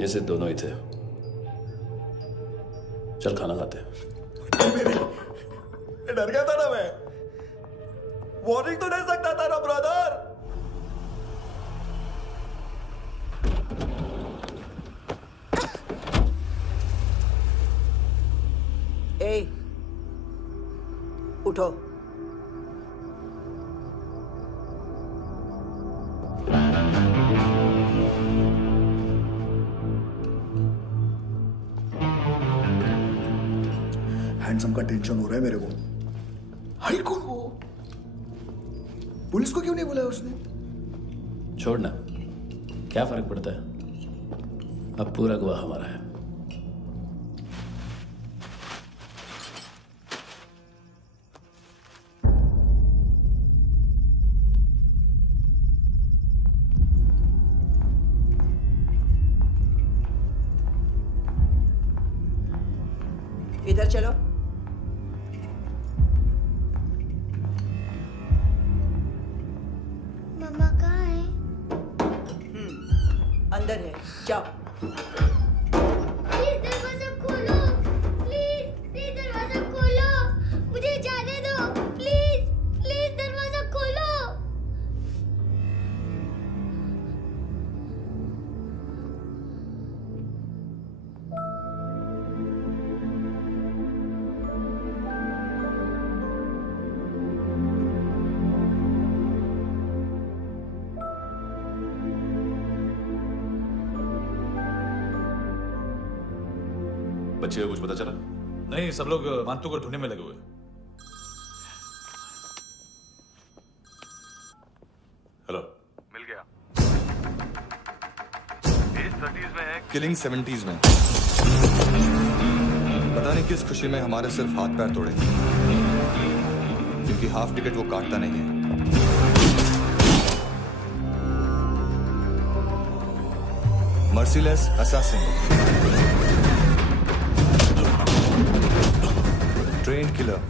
ये सिर्फ दोनों ही थे। चल खाना खाते। डर गया था ना मैं। वार्निंग तो दे सकता था ना ब्रदर। ए, उठो। हैंडसम का टेंशन हो रहा है मेरे को। हाई कौन वो? पुलिस को क्यों नहीं बुलाया उसने? छोड़ना, क्या फर्क पड़ता है? अब पूरा गवाह हमारा है। इधर चलो। मम्मा कहाँ है? अंदर है, जाओ। प्लीज दरवाजा खोलो, प्लीज दरवाजा खोलो, मुझे जाने दो। प्लीज दरवाजा खोलो। बच्चे को कुछ पता चला? नहीं, सब लोग मानतू को ढूंढने में लगे हुए। हेलो, मिल गया। एज 30s में है, किलिंग 70s में। पता नहीं किस खुशी में हमारे सिर्फ हाथ पैर तोड़े, क्योंकि हाफ टिकट वो काटता नहीं है। Merciless assassin, train killer,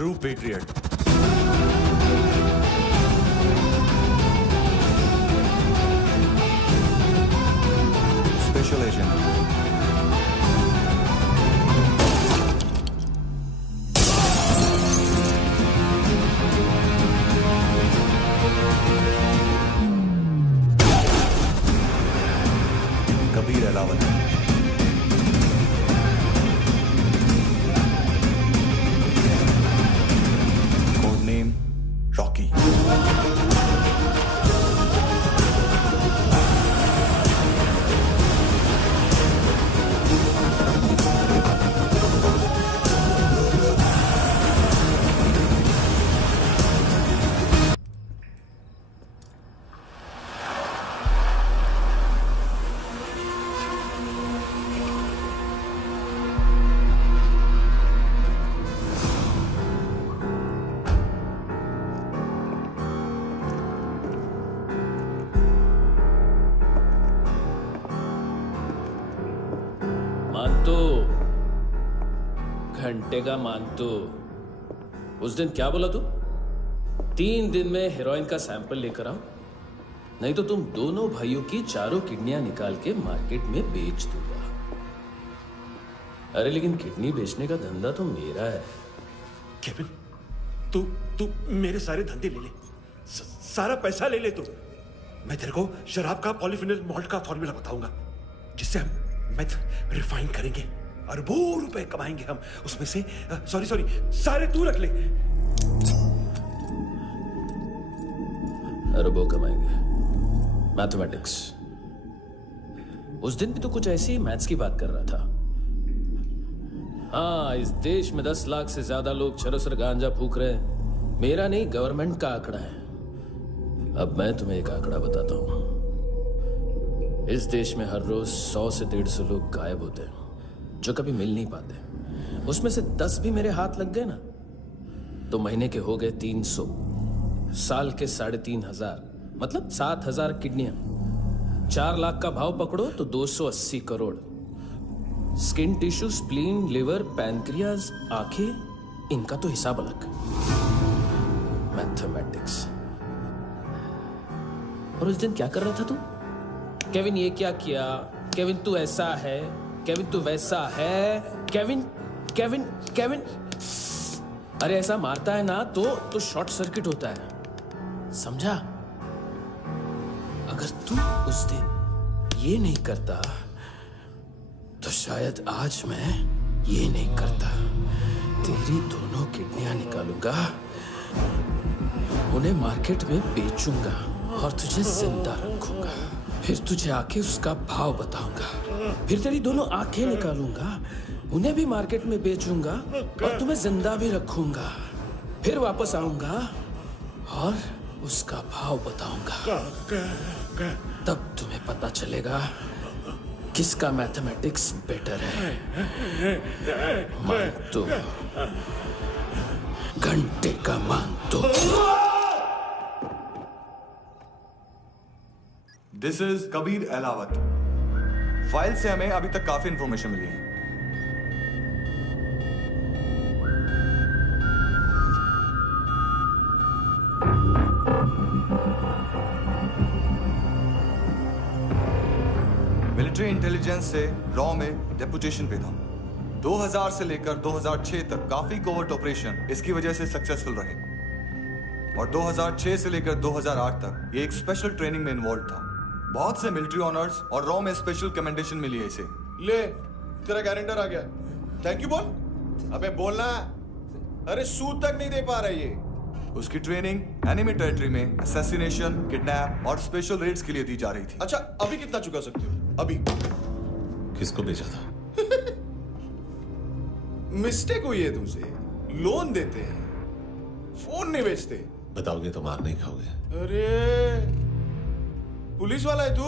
true patriot. Special agent. Kabir Ahlawat. Code name Rocky. मानतो, घंटे का मानतो। उस दिन क्या बोला तू? 3 दिन में हेरोइन का सैंपल लेकर आओ, नहीं तो तुम दोनों भाइयों की चारों किडनियां निकाल के मार्केट में बेच दूंगा। अरे लेकिन किडनी बेचने का धंधा तो मेरा है। केविन, तू मेरे सारे धंधे ले ले, सारा पैसा ले ले तू। मैं तेरे को शराब का पॉलीफिनल मॉल्ट का फॉर्मूला बताऊंगा, जिससे हम मेथ रिफाइन करेंगे, अरबों रुपए कमाएंगे हम उसमें से। सॉरी सारे तू रख ले। अरबों कमाएंगे, मैथमेटिक्स। उस दिन भी तो कुछ ऐसी मैथ्स की बात कर रहा था। हाँ, इस देश में 10 लाख से ज्यादा लोग चरस और गांजा फूक रहे हैं। मेरा नहीं, गवर्नमेंट का आंकड़ा है। अब मैं तुम्हें एक आंकड़ा बताता हूं। इस देश में हर रोज 100 से 150 लोग गायब होते हैं, जो कभी मिल नहीं पाते। उसमें से 10 भी मेरे हाथ लग गए ना, तो महीने के हो गए 300, साल के 3,500, मतलब 7,000 किडनियां। 4 लाख का भाव पकड़ो तो 280 crore. Skin tissue, spleen, liver, pancreas, आंखें, इनका तो हिसाब अलग। मैथमेटिक्स। और उस दिन क्या कर रहा था तू? केविन ये क्या किया, केविन तू ऐसा है, केविन तू वैसा है, केविन केविन केविन। अरे ऐसा मारता है ना तो शॉर्ट सर्किट होता है, समझा? अगर तू उस दिन ये नहीं करता तो शायद आज मैं ये नहीं करता। तेरी दोनों किडनियां निकालूंगा, उन्हें मार्केट में बेचूंगा और तुझे जिंदा रखूंगा। फिर तुझे आके उसका भाव बताऊंगा। फिर तेरी दोनों आंखें निकालूंगा, उन्हें भी मार्केट में बेचूंगा और तुम्हें जिंदा भी रखूंगा। फिर वापस आऊंगा और उसका भाव बताऊंगा। तब तुम्हें पता चलेगा किसका मैथमेटिक्स बेटर है। मानतो, घंटे का मानतो। This is Kabir Ahlawat. File से हमें अभी तक काफी इंफॉर्मेशन मिली है। मिलिट्री इंटेलिजेंस से रॉ में डेपुटेशन पे था। 2000 से लेकर 2006 तक काफी कोवर्ट ऑपरेशन इसकी वजह से सक्सेसफुल रहे, और 2006 से लेकर 2008 तक ये एक स्पेशल ट्रेनिंग में इन्वॉल्व था। बहुत से मिलिट्री ऑनर्स और रॉ में स्पेशल कमेंडेशन मिली है इसे। ले, तेरा गारंटर आ गया। थैंक यू बोल। अबे बोलना। अरे सूद तक नहीं दे पा रहा ये। उसकी ट्रेनिंग एनिमी टेरिटरी में असैसिनेशन, किडनैप और स्पेशल रेड्स के लिए दी जा रही थी। अच्छा, अभी कितना चुका सकते हो? अभी किसको भेजा था? मिस्टेक हुई है तुमसे। लोन देते हैं, फोन नहीं बेचते। बताओगे तो मार नहीं खाओगे। अरे पुलिस वाला है तू?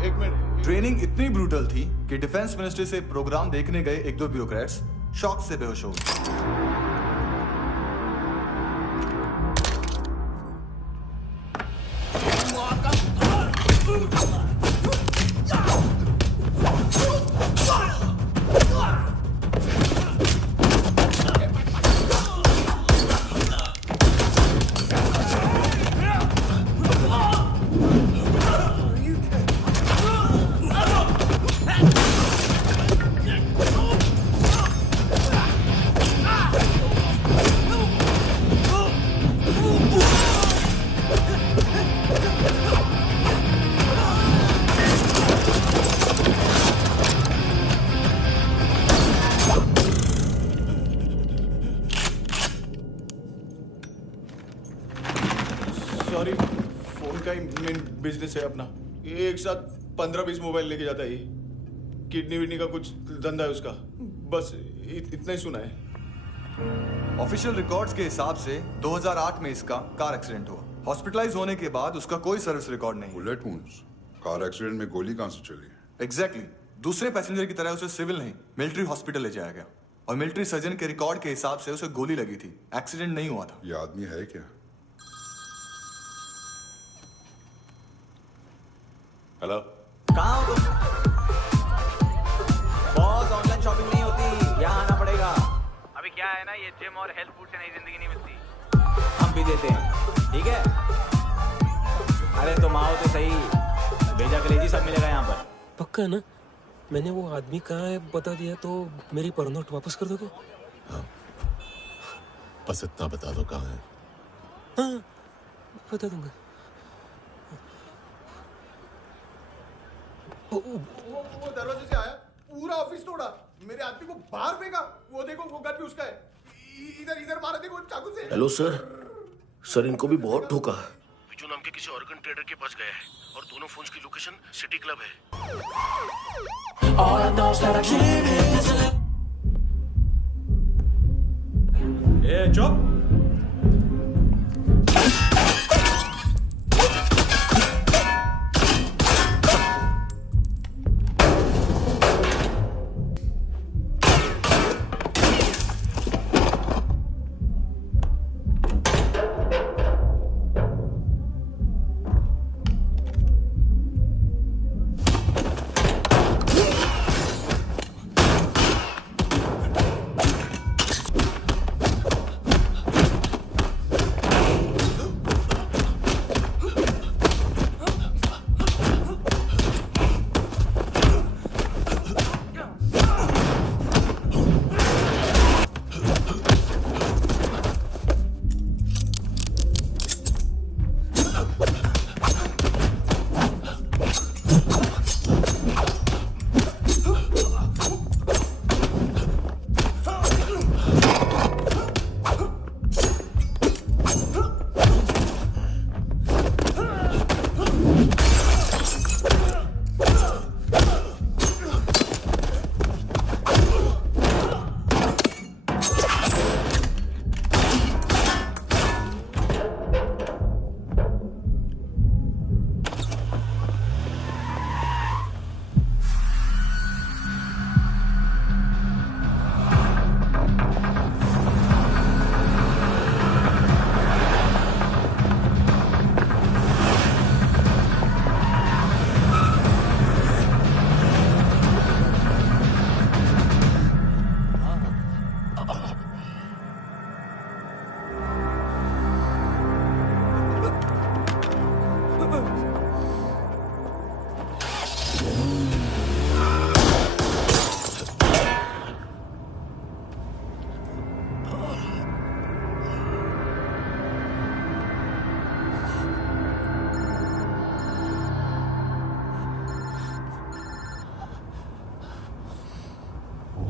एक मिनट। ट्रेनिंग इतनी ब्रूटल थी कि डिफेंस मिनिस्ट्री से प्रोग्राम देखने गए 1-2 ब्यूरोक्रेट्स शॉक से बेहोश हो गए। फोन का ही मेन बिजनेस है अपना। एक साथ 15-20 मोबाइल लेके जाता है। किडनी विडनी का कुछ धंधा है उसका। बस इतना ही सुना है। ऑफिशियल रिकॉर्ड्स के हिसाब से 2008 में इसका कार एक्सीडेंट हुआ। हॉस्पिटलाइज होने के बाद उसका कोई सर्विस रिकॉर्ड नहीं। Bullet wounds. कार एक्सीडेंट में गोली कहां से चली? एग्जैक्टली। दूसरे पैसेंजर की तरह उसे सिविल नहीं, मिलिट्री हॉस्पिटल ले जाया गया और मिलिट्री सर्जन के रिकॉर्ड के हिसाब से उसे गोली लगी थी। एक्सीडेंट नहीं हुआ था। ये आदमी है क्या? हेलो, कहाँ हो तुम? बॉस, ऑनलाइन शॉपिंग नहीं होती, यहाँ आना पड़ेगा। अभी क्या है ना, ये जिम और हेल्थ फूड से नई जिंदगी नहीं मिलती। हम भी देते हैं, ठीक है? अरे तुम आओ तो सही, भेजा कलेजी सब मिलेगा यहाँ पर। पक्का ना? मैंने वो आदमी कहाँ है बता दिया तो मेरी पर नोट वापस कर दोगे? हाँ, बस इतना बता दो कहाँ है। हाँ, बता दूंगा। वो दरवाजे से आया, पूरा ऑफिस तोड़ा, मेरे आदमी को बाहर फेंका। वो देखो, वो गन भी उसका है। इधर मारा, देखो चाकू से। हेलो सर, सर इनको भी बहुत ठोका। विजू नाम के किसी ऑर्गन ट्रेडर के पास गया है और दोनों फोन्स की लोकेशन सिटी क्लब है। ए चुप।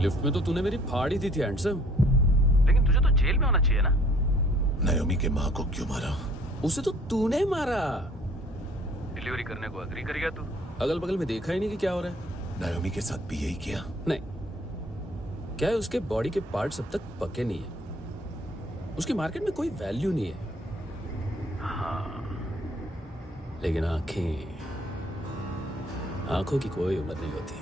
लिफ्ट में तो तूने मेरी फाड़ ही दी थी हैंडसम। लेकिन तुझे तो जेल में होना चाहिए ना। नायोमी के माँ को क्यों मारा? उसे तो तूने मारा। डिलीवरी करने को अग्री कर गया तू। अगल बगल में देखा ही नहीं कि क्या हो रहा है। नायोमी के साथ भी यही किया? नहीं, क्या है उसके बॉडी के पार्ट्स अब तक पके नहीं है। उसकी मार्केट में कोई वैल्यू नहीं है। हाँ। लेकिन आंखों की कोई उम्र नहीं होती।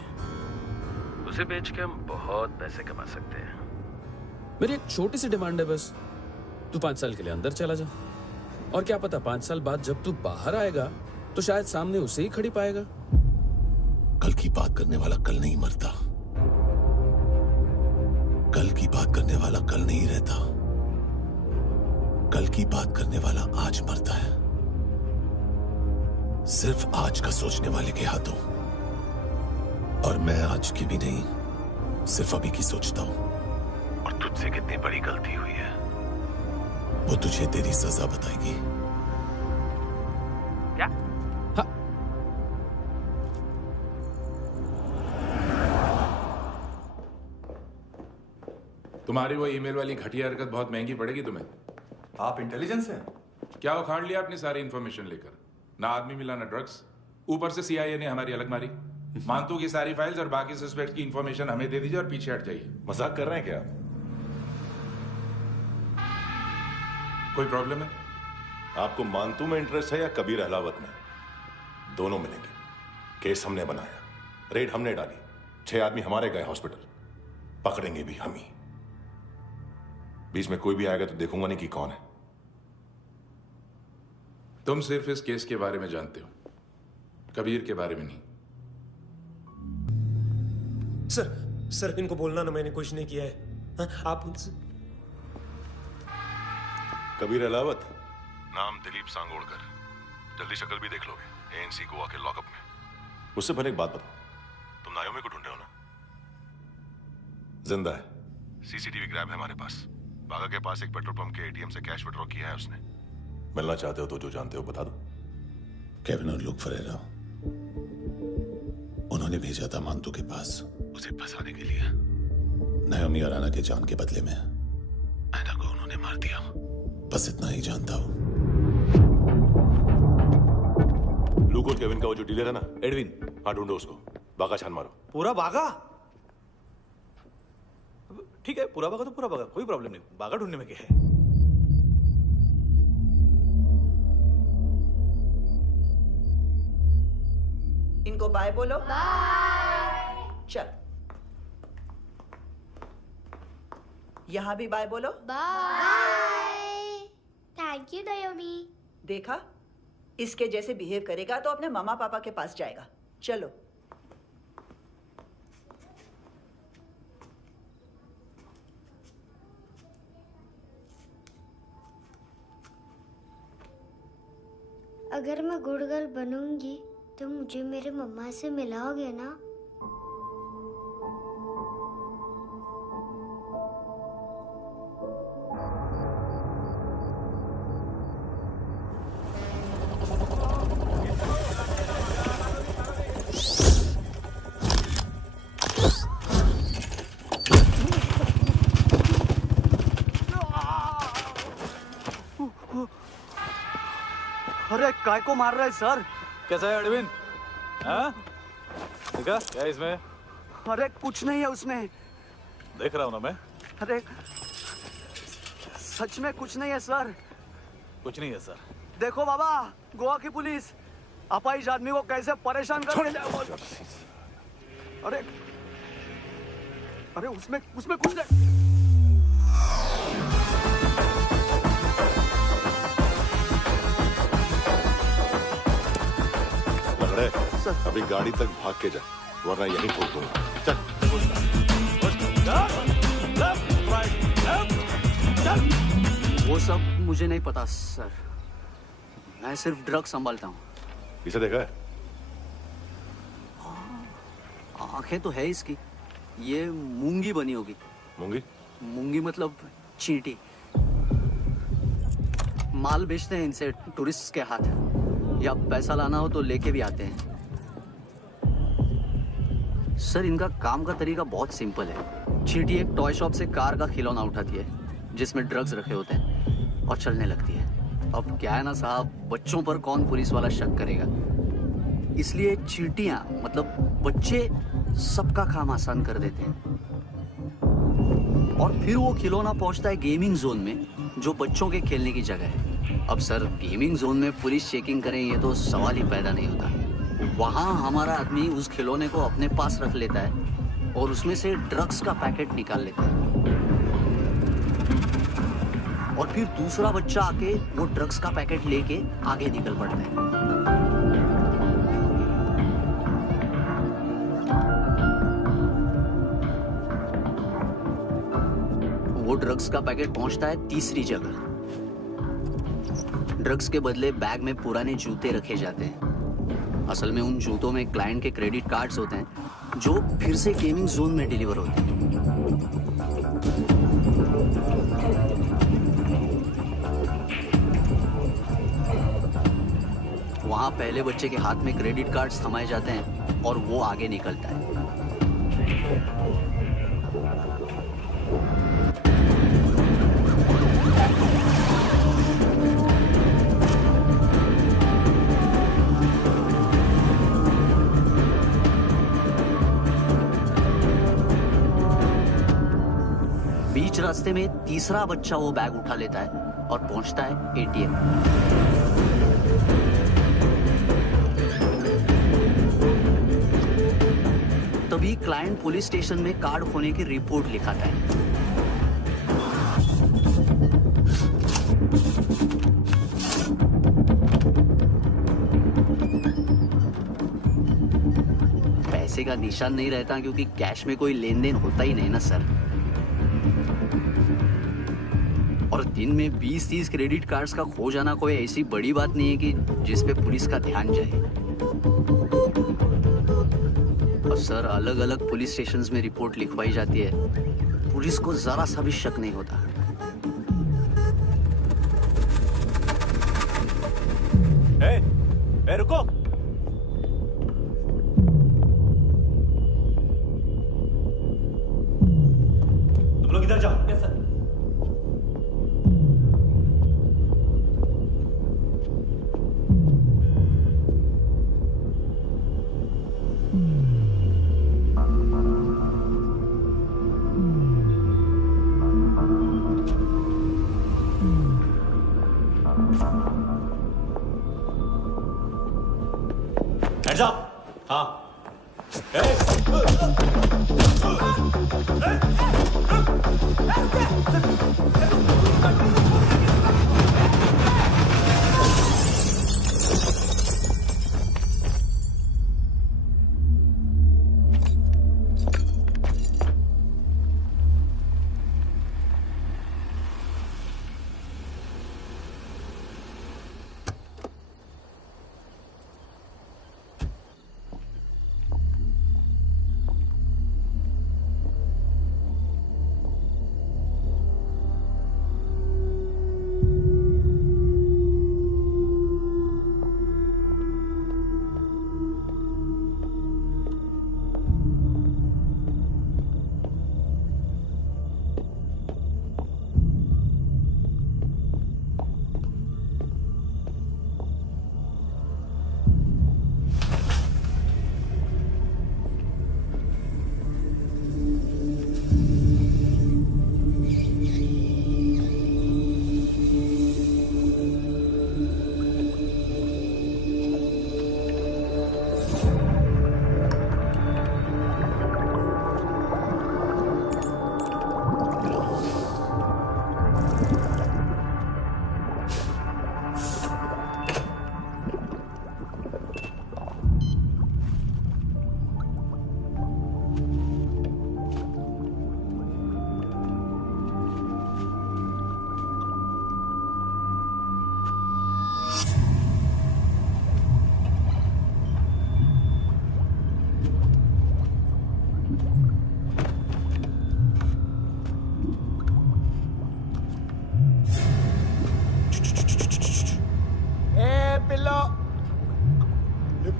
उसे बेच के हम बहुत पैसे कमा सकते हैं। मेरी एक छोटी सी डिमांड है बस, तू 5 साल के लिए अंदर चला जा और क्या पता 5 साल बाद जब तू बाहर आएगा तो शायद सामने उसे ही खड़ी पाएगा। कल की बात करने वाला कल नहीं मरता। कल की बात करने वाला कल नहीं रहता। कल की बात करने वाला आज मरता है। सिर्फ आज का सोचने वाले के हाथों। और मैं आज की भी नहीं, सिर्फ अभी की सोचता हूं। और तुझसे कितनी बड़ी गलती हुई है वो तुझे तेरी सजा बताएगी। क्या? हाँ। तुम्हारी वो ईमेल वाली घटिया हरकत बहुत महंगी पड़ेगी तुम्हें। आप इंटेलिजेंस हैं? क्या उखाड़ लिया अपनी सारी इंफॉर्मेशन लेकर? ना आदमी मिला ना ड्रग्स, ऊपर से CIA ने हमारी अलग मारी। मानतू की सारी फाइल्स और बाकी सस्पेक्ट की इंफॉर्मेशन हमें दे दीजिए और पीछे हट जाइए। मजाक कर रहे हैं क्या? कोई प्रॉब्लम है? आपको मानतू में इंटरेस्ट है या कबीर अहलावत में? दोनों मिलेंगे। केस हमने बनाया, रेड हमने डाली, 6 आदमी हमारे गए हॉस्पिटल, पकड़ेंगे भी हम ही। बीच में कोई भी आएगा तो देखूंगा नहीं कि कौन है। तुम सिर्फ इस केस के बारे में जानते हो, कबीर के बारे में नहीं। सर इनको बोलना ना मैंने कुछ नहीं किया है। हाँ, आप कबीर अहलावत, नाम दिलीप सांगोड़कर। जल्दी शक्ल भी देख लोगे ANC गोवा के लॉकअप में। मुझसे पहले एक बात बताओ, तुम नायोमी को ढूंढ रहे हो ना? जिंदा है, CCTV ग्रैब है हमारे पास। बागा के पास एक पेट्रोल पंप के ATM से कैश विड्रॉ किया है उसने। मिलना चाहते हो तो जो जानते हो बता दो। केविन और लुक फरेरा, उन्होंने भेजा था मांतू के पास उसे फंसाने के लिए। नायोमी अराना के जान के बदले में ऐना को उन्होंने मार दिया। बस इतना ही जानता हूं। लुक और केविन का वो जो डीलर है ना, एडविन, हाँ ढूंढो उसको। बागा छान मारो। पूरा बागा? ठीक है, पूरा बागा तो पूरा बागा, कोई प्रॉब्लम नहीं। बागा ढूंढने में क्या है? इनको बाय बोलो। बाय। चल, यहां भी बाय बोलो। बाय। Thank you नायोमी। देखा, इसके जैसे बिहेव करेगा तो अपने मामा पापा के पास जाएगा। चलो। अगर मैं गुड गर्ल बनूंगी तो मुझे मेरे मम्मा से मिलाओगे ना? अरे काय को मार रहा है सर? कैसा है अरविंद? हाँ? देखा क्या है इसमें? अरे कुछ नहीं है उसमें। देख रहा हूँ ना मैं। अरे सच में कुछ नहीं है सर। कुछ नहीं है सर। देखो बाबा, गोवा की पुलिस अपाहिज आदमी को कैसे परेशान कर रही है। अरे अरे उसमें कुछ नहीं। अभी गाड़ी तक भाग के जा, वरना यहीं ठोक दूंगा। चल। वो सब मुझे नहीं पता सर, मैं सिर्फ ड्रग संभालता हूँ। इसे देखा है? आंखें तो है इसकी, ये मूंगी बनी होगी। मूंगी? मूंगी मतलब चींटी। माल बेचते हैं इनसे टूरिस्ट के हाथ, या पैसा लाना हो तो लेके भी आते हैं। सर इनका काम का तरीका बहुत सिंपल है। चींटी एक टॉय शॉप से कार का खिलौना उठाती है जिसमें ड्रग्स रखे होते हैं और चलने लगती है। अब क्या है ना साहब, बच्चों पर कौन पुलिस वाला शक करेगा, इसलिए चींटियां मतलब बच्चे सबका काम आसान कर देते हैं। और फिर वो खिलौना पहुंचता है गेमिंग जोन में, जो बच्चों के खेलने की जगह है। अब सर गेमिंग जोन में पुलिस चेकिंग करें ये तो सवाल ही पैदा नहीं होता। वहाँ हमारा आदमी उस खिलौने को अपने पास रख लेता है और उसमें से ड्रग्स का पैकेट निकाल लेता है, और फिर दूसरा बच्चा आके वो ड्रग्स का पैकेट लेके आगे निकल पड़ता है। वो ड्रग्स का पैकेट पहुंचता है तीसरी जगह। ड्रग्स के बदले बैग में पुराने जूते रखे जाते हैं। असल में उन जूतों में क्लाइंट के क्रेडिट कार्ड्स होते हैं जो फिर से गेमिंग जोन में डिलीवर होते हैं। वहां पहले बच्चे के हाथ में क्रेडिट कार्ड्स थमाए जाते हैं और वो आगे निकलता है। रास्ते में तीसरा बच्चा वो बैग उठा लेता है और पहुंचता है एटीएम। तभी क्लाइंट पुलिस स्टेशन में कार्ड खोने की रिपोर्ट लिखाता है। पैसे का निशान नहीं रहता क्योंकि कैश में कोई लेन देन होता ही नहीं ना सर। और दिन में 20-30 क्रेडिट कार्ड्स का खो जाना कोई ऐसी बड़ी बात नहीं है कि जिस पे पुलिस का ध्यान जाए। और सर अलग अलग पुलिस स्टेशंस में रिपोर्ट लिखवाई जाती है, पुलिस को जरा सा भी शक नहीं होता। ए, रुको। तुम लोग इधर जाओ। Yes sir. Heads up! हाँ।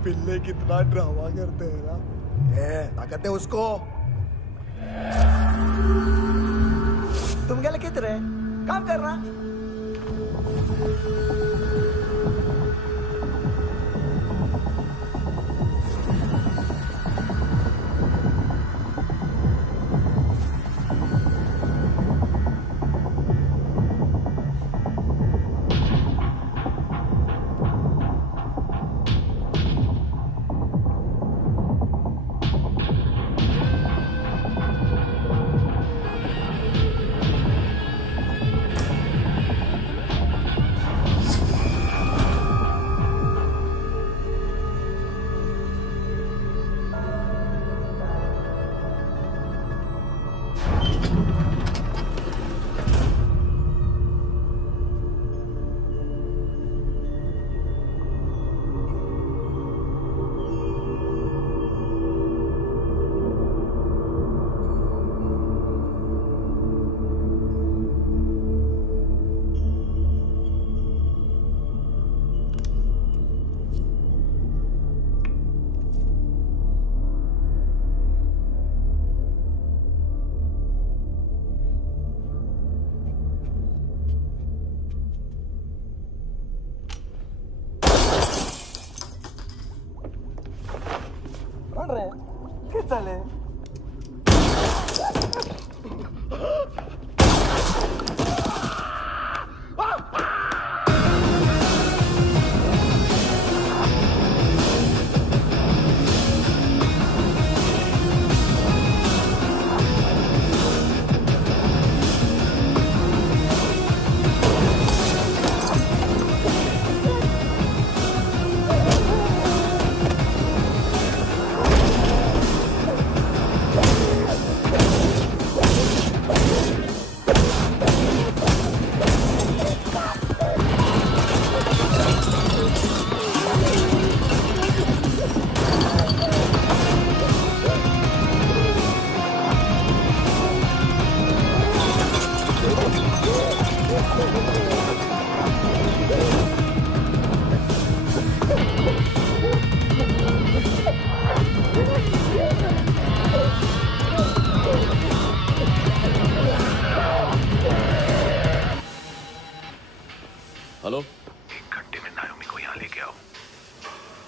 पिल्ले कितना ड्रामा करते हैं ना। ताकत है उसको। तुम क्या लिखित रहे? काम कर रहा।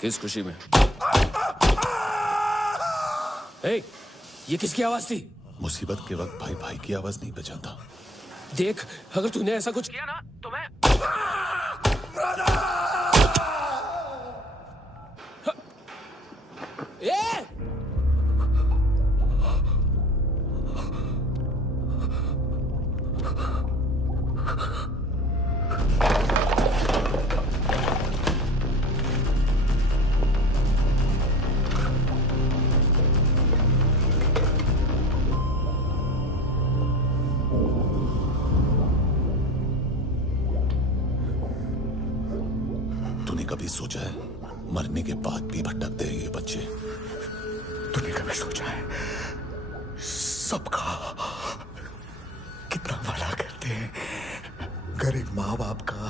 किस खुशी में? ए, ये किसकी आवाज थी? मुसीबत के वक्त भाई भाई की आवाज नहीं पहचानता। देख, अगर तूने ऐसा कुछ किया ना तो मैं ए! तूने कभी सोचा है मरने के बाद भी भटकते हैं ये बच्चे? तूने कभी सोचा है सबका कितना भला करते हैं? गरीब माँ बाप का,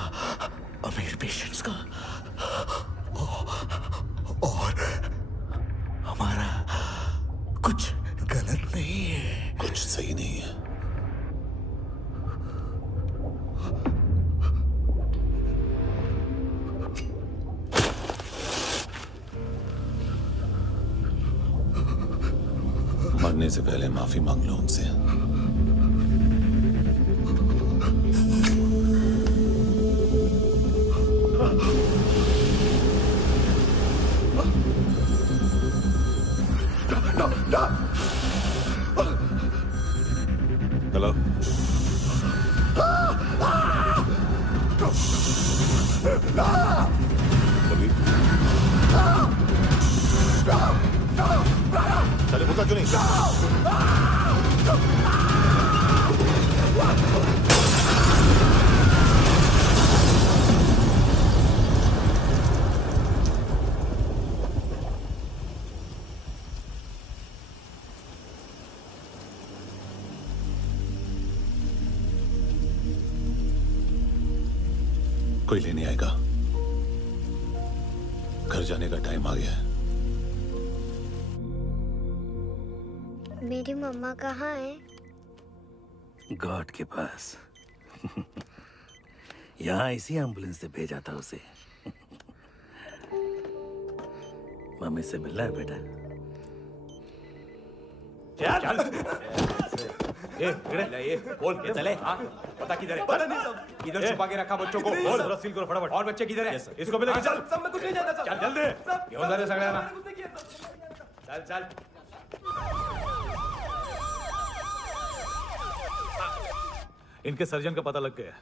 अमीर पेशेंट्स का, और हमारा कुछ गलत नहीं है, कुछ सही नहीं है। मरने से पहले माफी मांग लो उनसे। हेलो, चले मुद्दा क्यों नहीं? कोई लेने आएगा। घर जाने का टाइम आ गया है। मेरी मम्मा कहाँ है? गॉड के पास। यहाँ इसी एम्बुलेंस से भेजा था उसे। मम्मी से मिलना है बेटा। चल। ये बोल के चले। हाँ, पता किधर है? पता नहीं सब। किधर छुपा के रखा बच्चों को? बोल। थोड़ा सील करो फटाफट। और बच्चे किधर है? इसको भी लेके चल। सब में कुछ नहीं जानता सब। चल जल्दी। क्यों जा रहे सगळे ना? चल चल। इनके सर्जन का पता लग गया।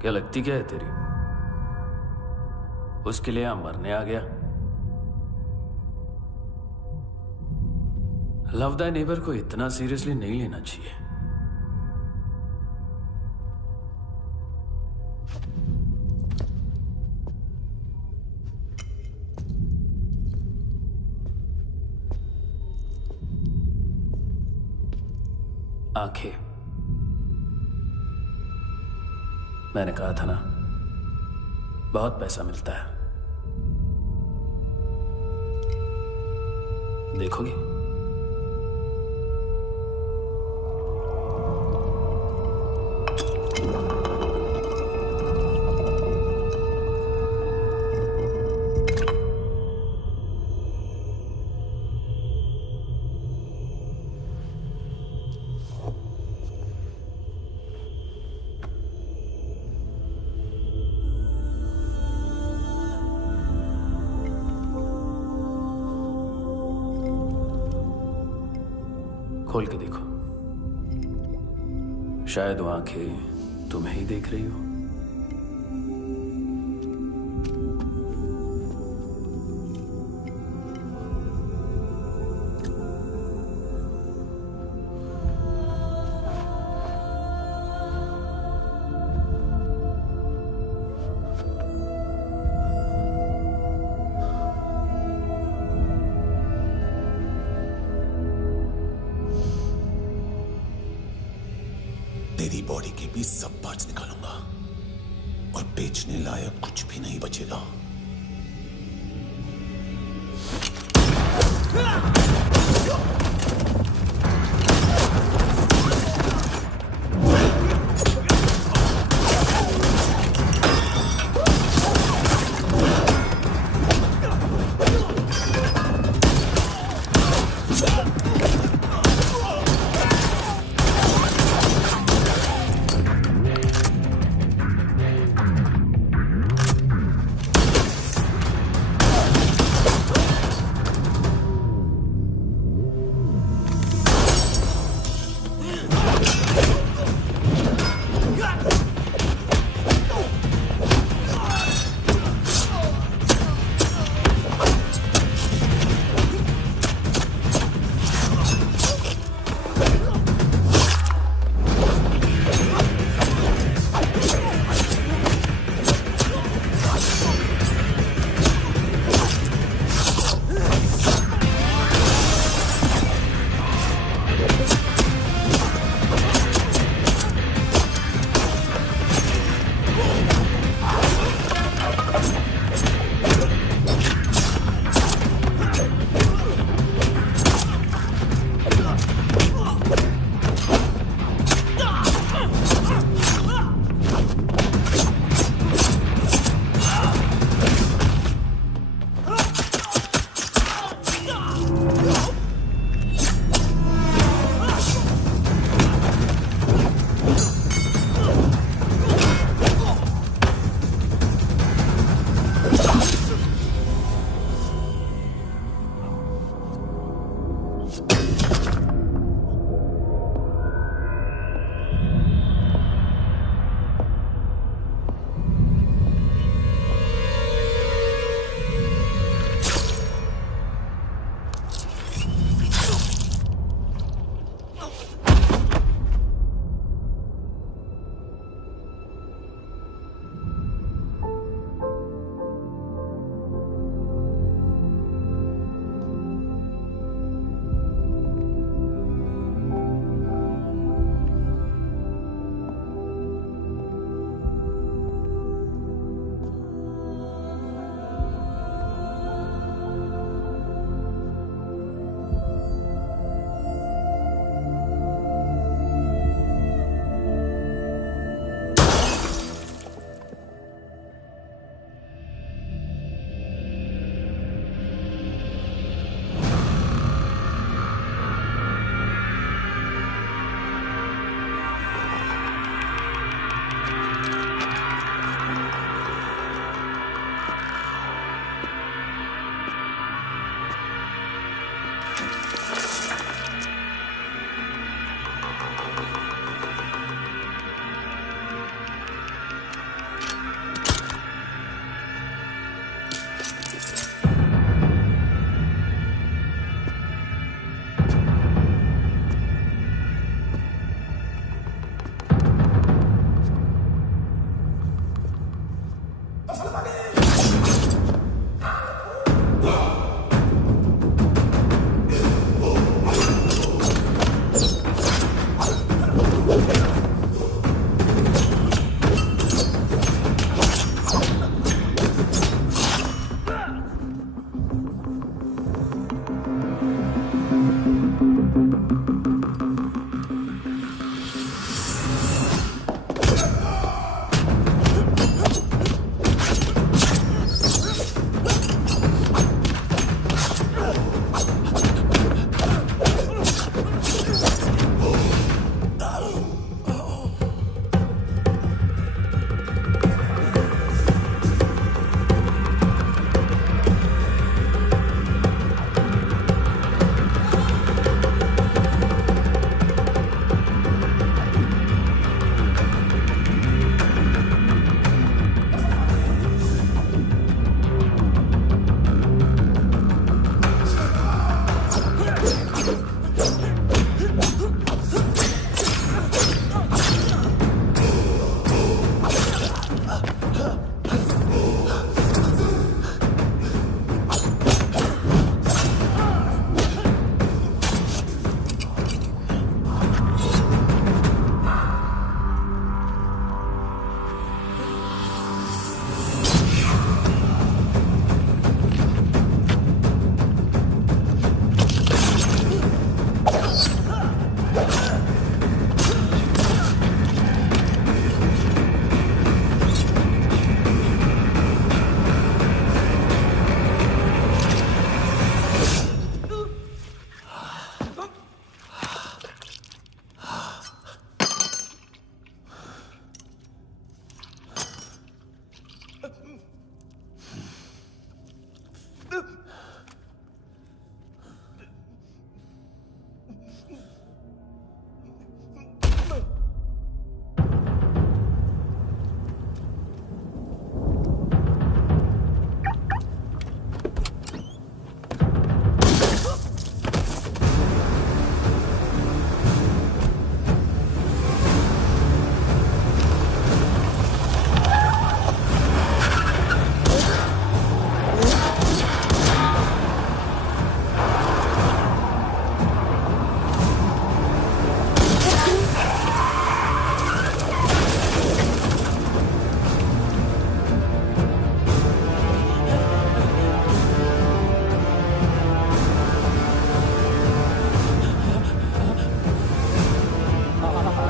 क्या लगती क्या है तेरी? उसके लिए यहां मरने आ गया? लव द नेबर को इतना सीरियसली नहीं लेना चाहिए। आंखें, मैंने कहा था ना, बहुत पैसा मिलता है। देखोगी? खोल के देखो, शायद वो आंखें तुम्हें ही देख रही हो। तेरी बॉडी के भी सब पार्ट्स निकालूंगा और बेचने लायक कुछ भी नहीं बचेगा।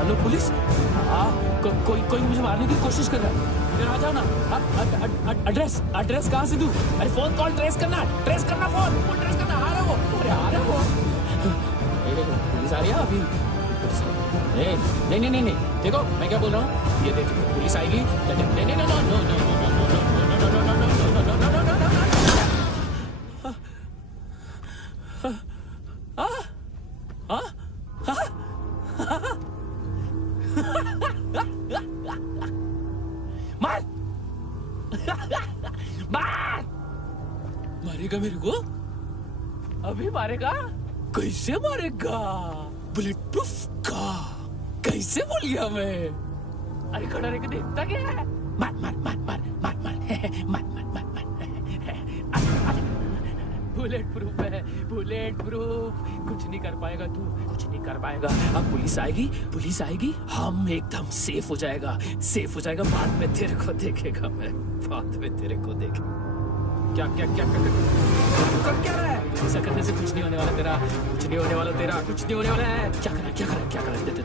हेलो पुलिस, कोई मुझे मारने की कोशिश कर रहा है। इधर आ जाओ ना। एड्रेस कहाँ से दूं? अरे फोन कॉल ट्रेस करना फोन ट्रेस करना। आ रहा वो, अरे आ रहा वो। पुलिस आ रही है अभी। नहीं, देखो मैं क्या बोल रहा हूँ, ये देखो पुलिस आएगी। मारेगा मेरे को? अभी मारेगा? कैसे मारेगा? बुलेट प्रूफ का। कैसे बोल गया मैं? अरे खड़ा रह के देखता क्या है? मार। बुलेट प्रूफ है, बुलेट प्रूफ। कुछ नहीं कर पाएगा तू, कुछ नहीं कर पाएगा। अब पुलिस आएगी, हम एकदम सेफ हो जाएगा। बाद में तेरे को देखेगा मैं, बाद में तेरे को देखेगा। क्या कर रहा है? ऐसा करने से कुछ नहीं होने वाला तेरा, कुछ नहीं होने वाला है। क्या कर रहा है? देख।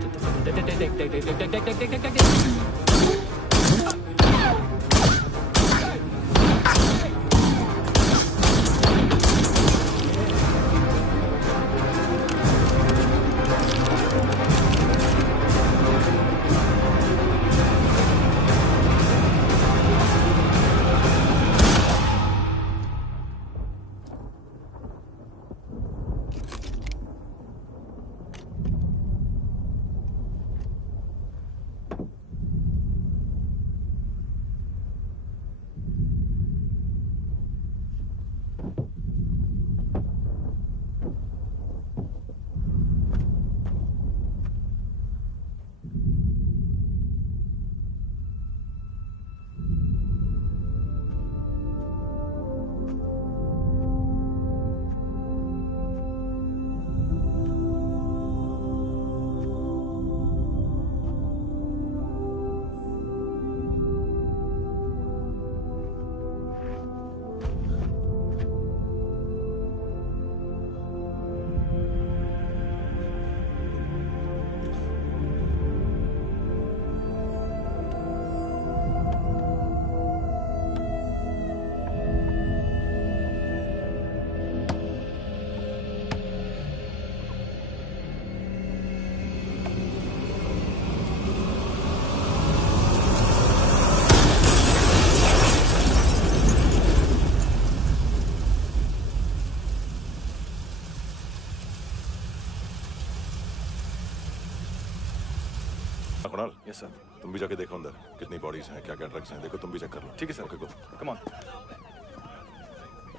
Kunal, yes sir. तुम भी जाके देखो अंदर कितनी बॉडीज हैं, क्या क्या ड्रग्स हैं। देखो तुम भी चेक कर लो। ठीक है sir. Okay, go. Come on.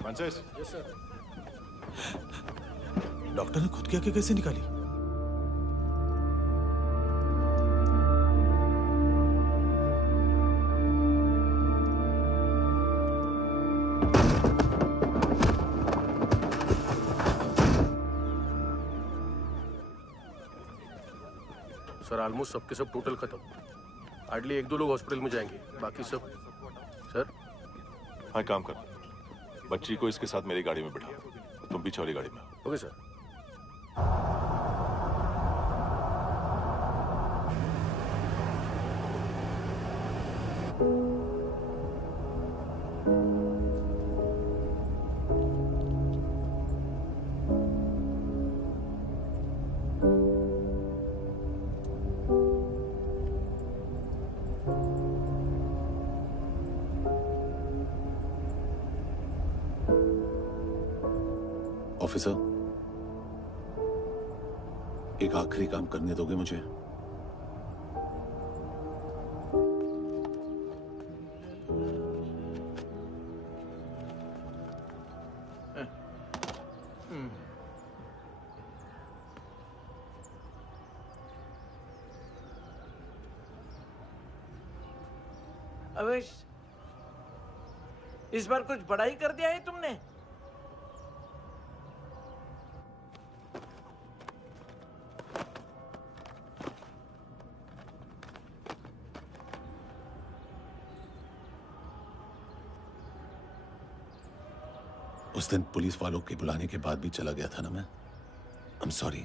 Francis. Yes sir. Doctor ने खुद की आंखें कैसे निकाली? सर ऑलमोस्ट सबके सब टोटल खत्म। हार्डली 1-2 लोग हॉस्पिटल में जाएंगे, बाकी सब। सर हाँ, काम कर, बच्ची को इसके साथ मेरी गाड़ी में बिठा, तुम पीछे वाली गाड़ी में। Okay sir. ऑफिसर, एक आखिरी काम करने दोगे मुझे? अवेश, इस बार कुछ बड़ा ही कर दिया है तुमने। उस दिन पुलिस वालों के बुलाने के बाद भी चला गया था ना मैं। I'm sorry।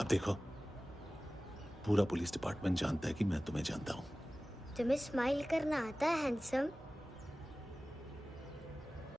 अब देखो, पूरा पुलिस डिपार्टमेंट जानता है कि मैं तुम्हें जानता हूं। तुम्हें स्माइल करना आता है हैंडसम?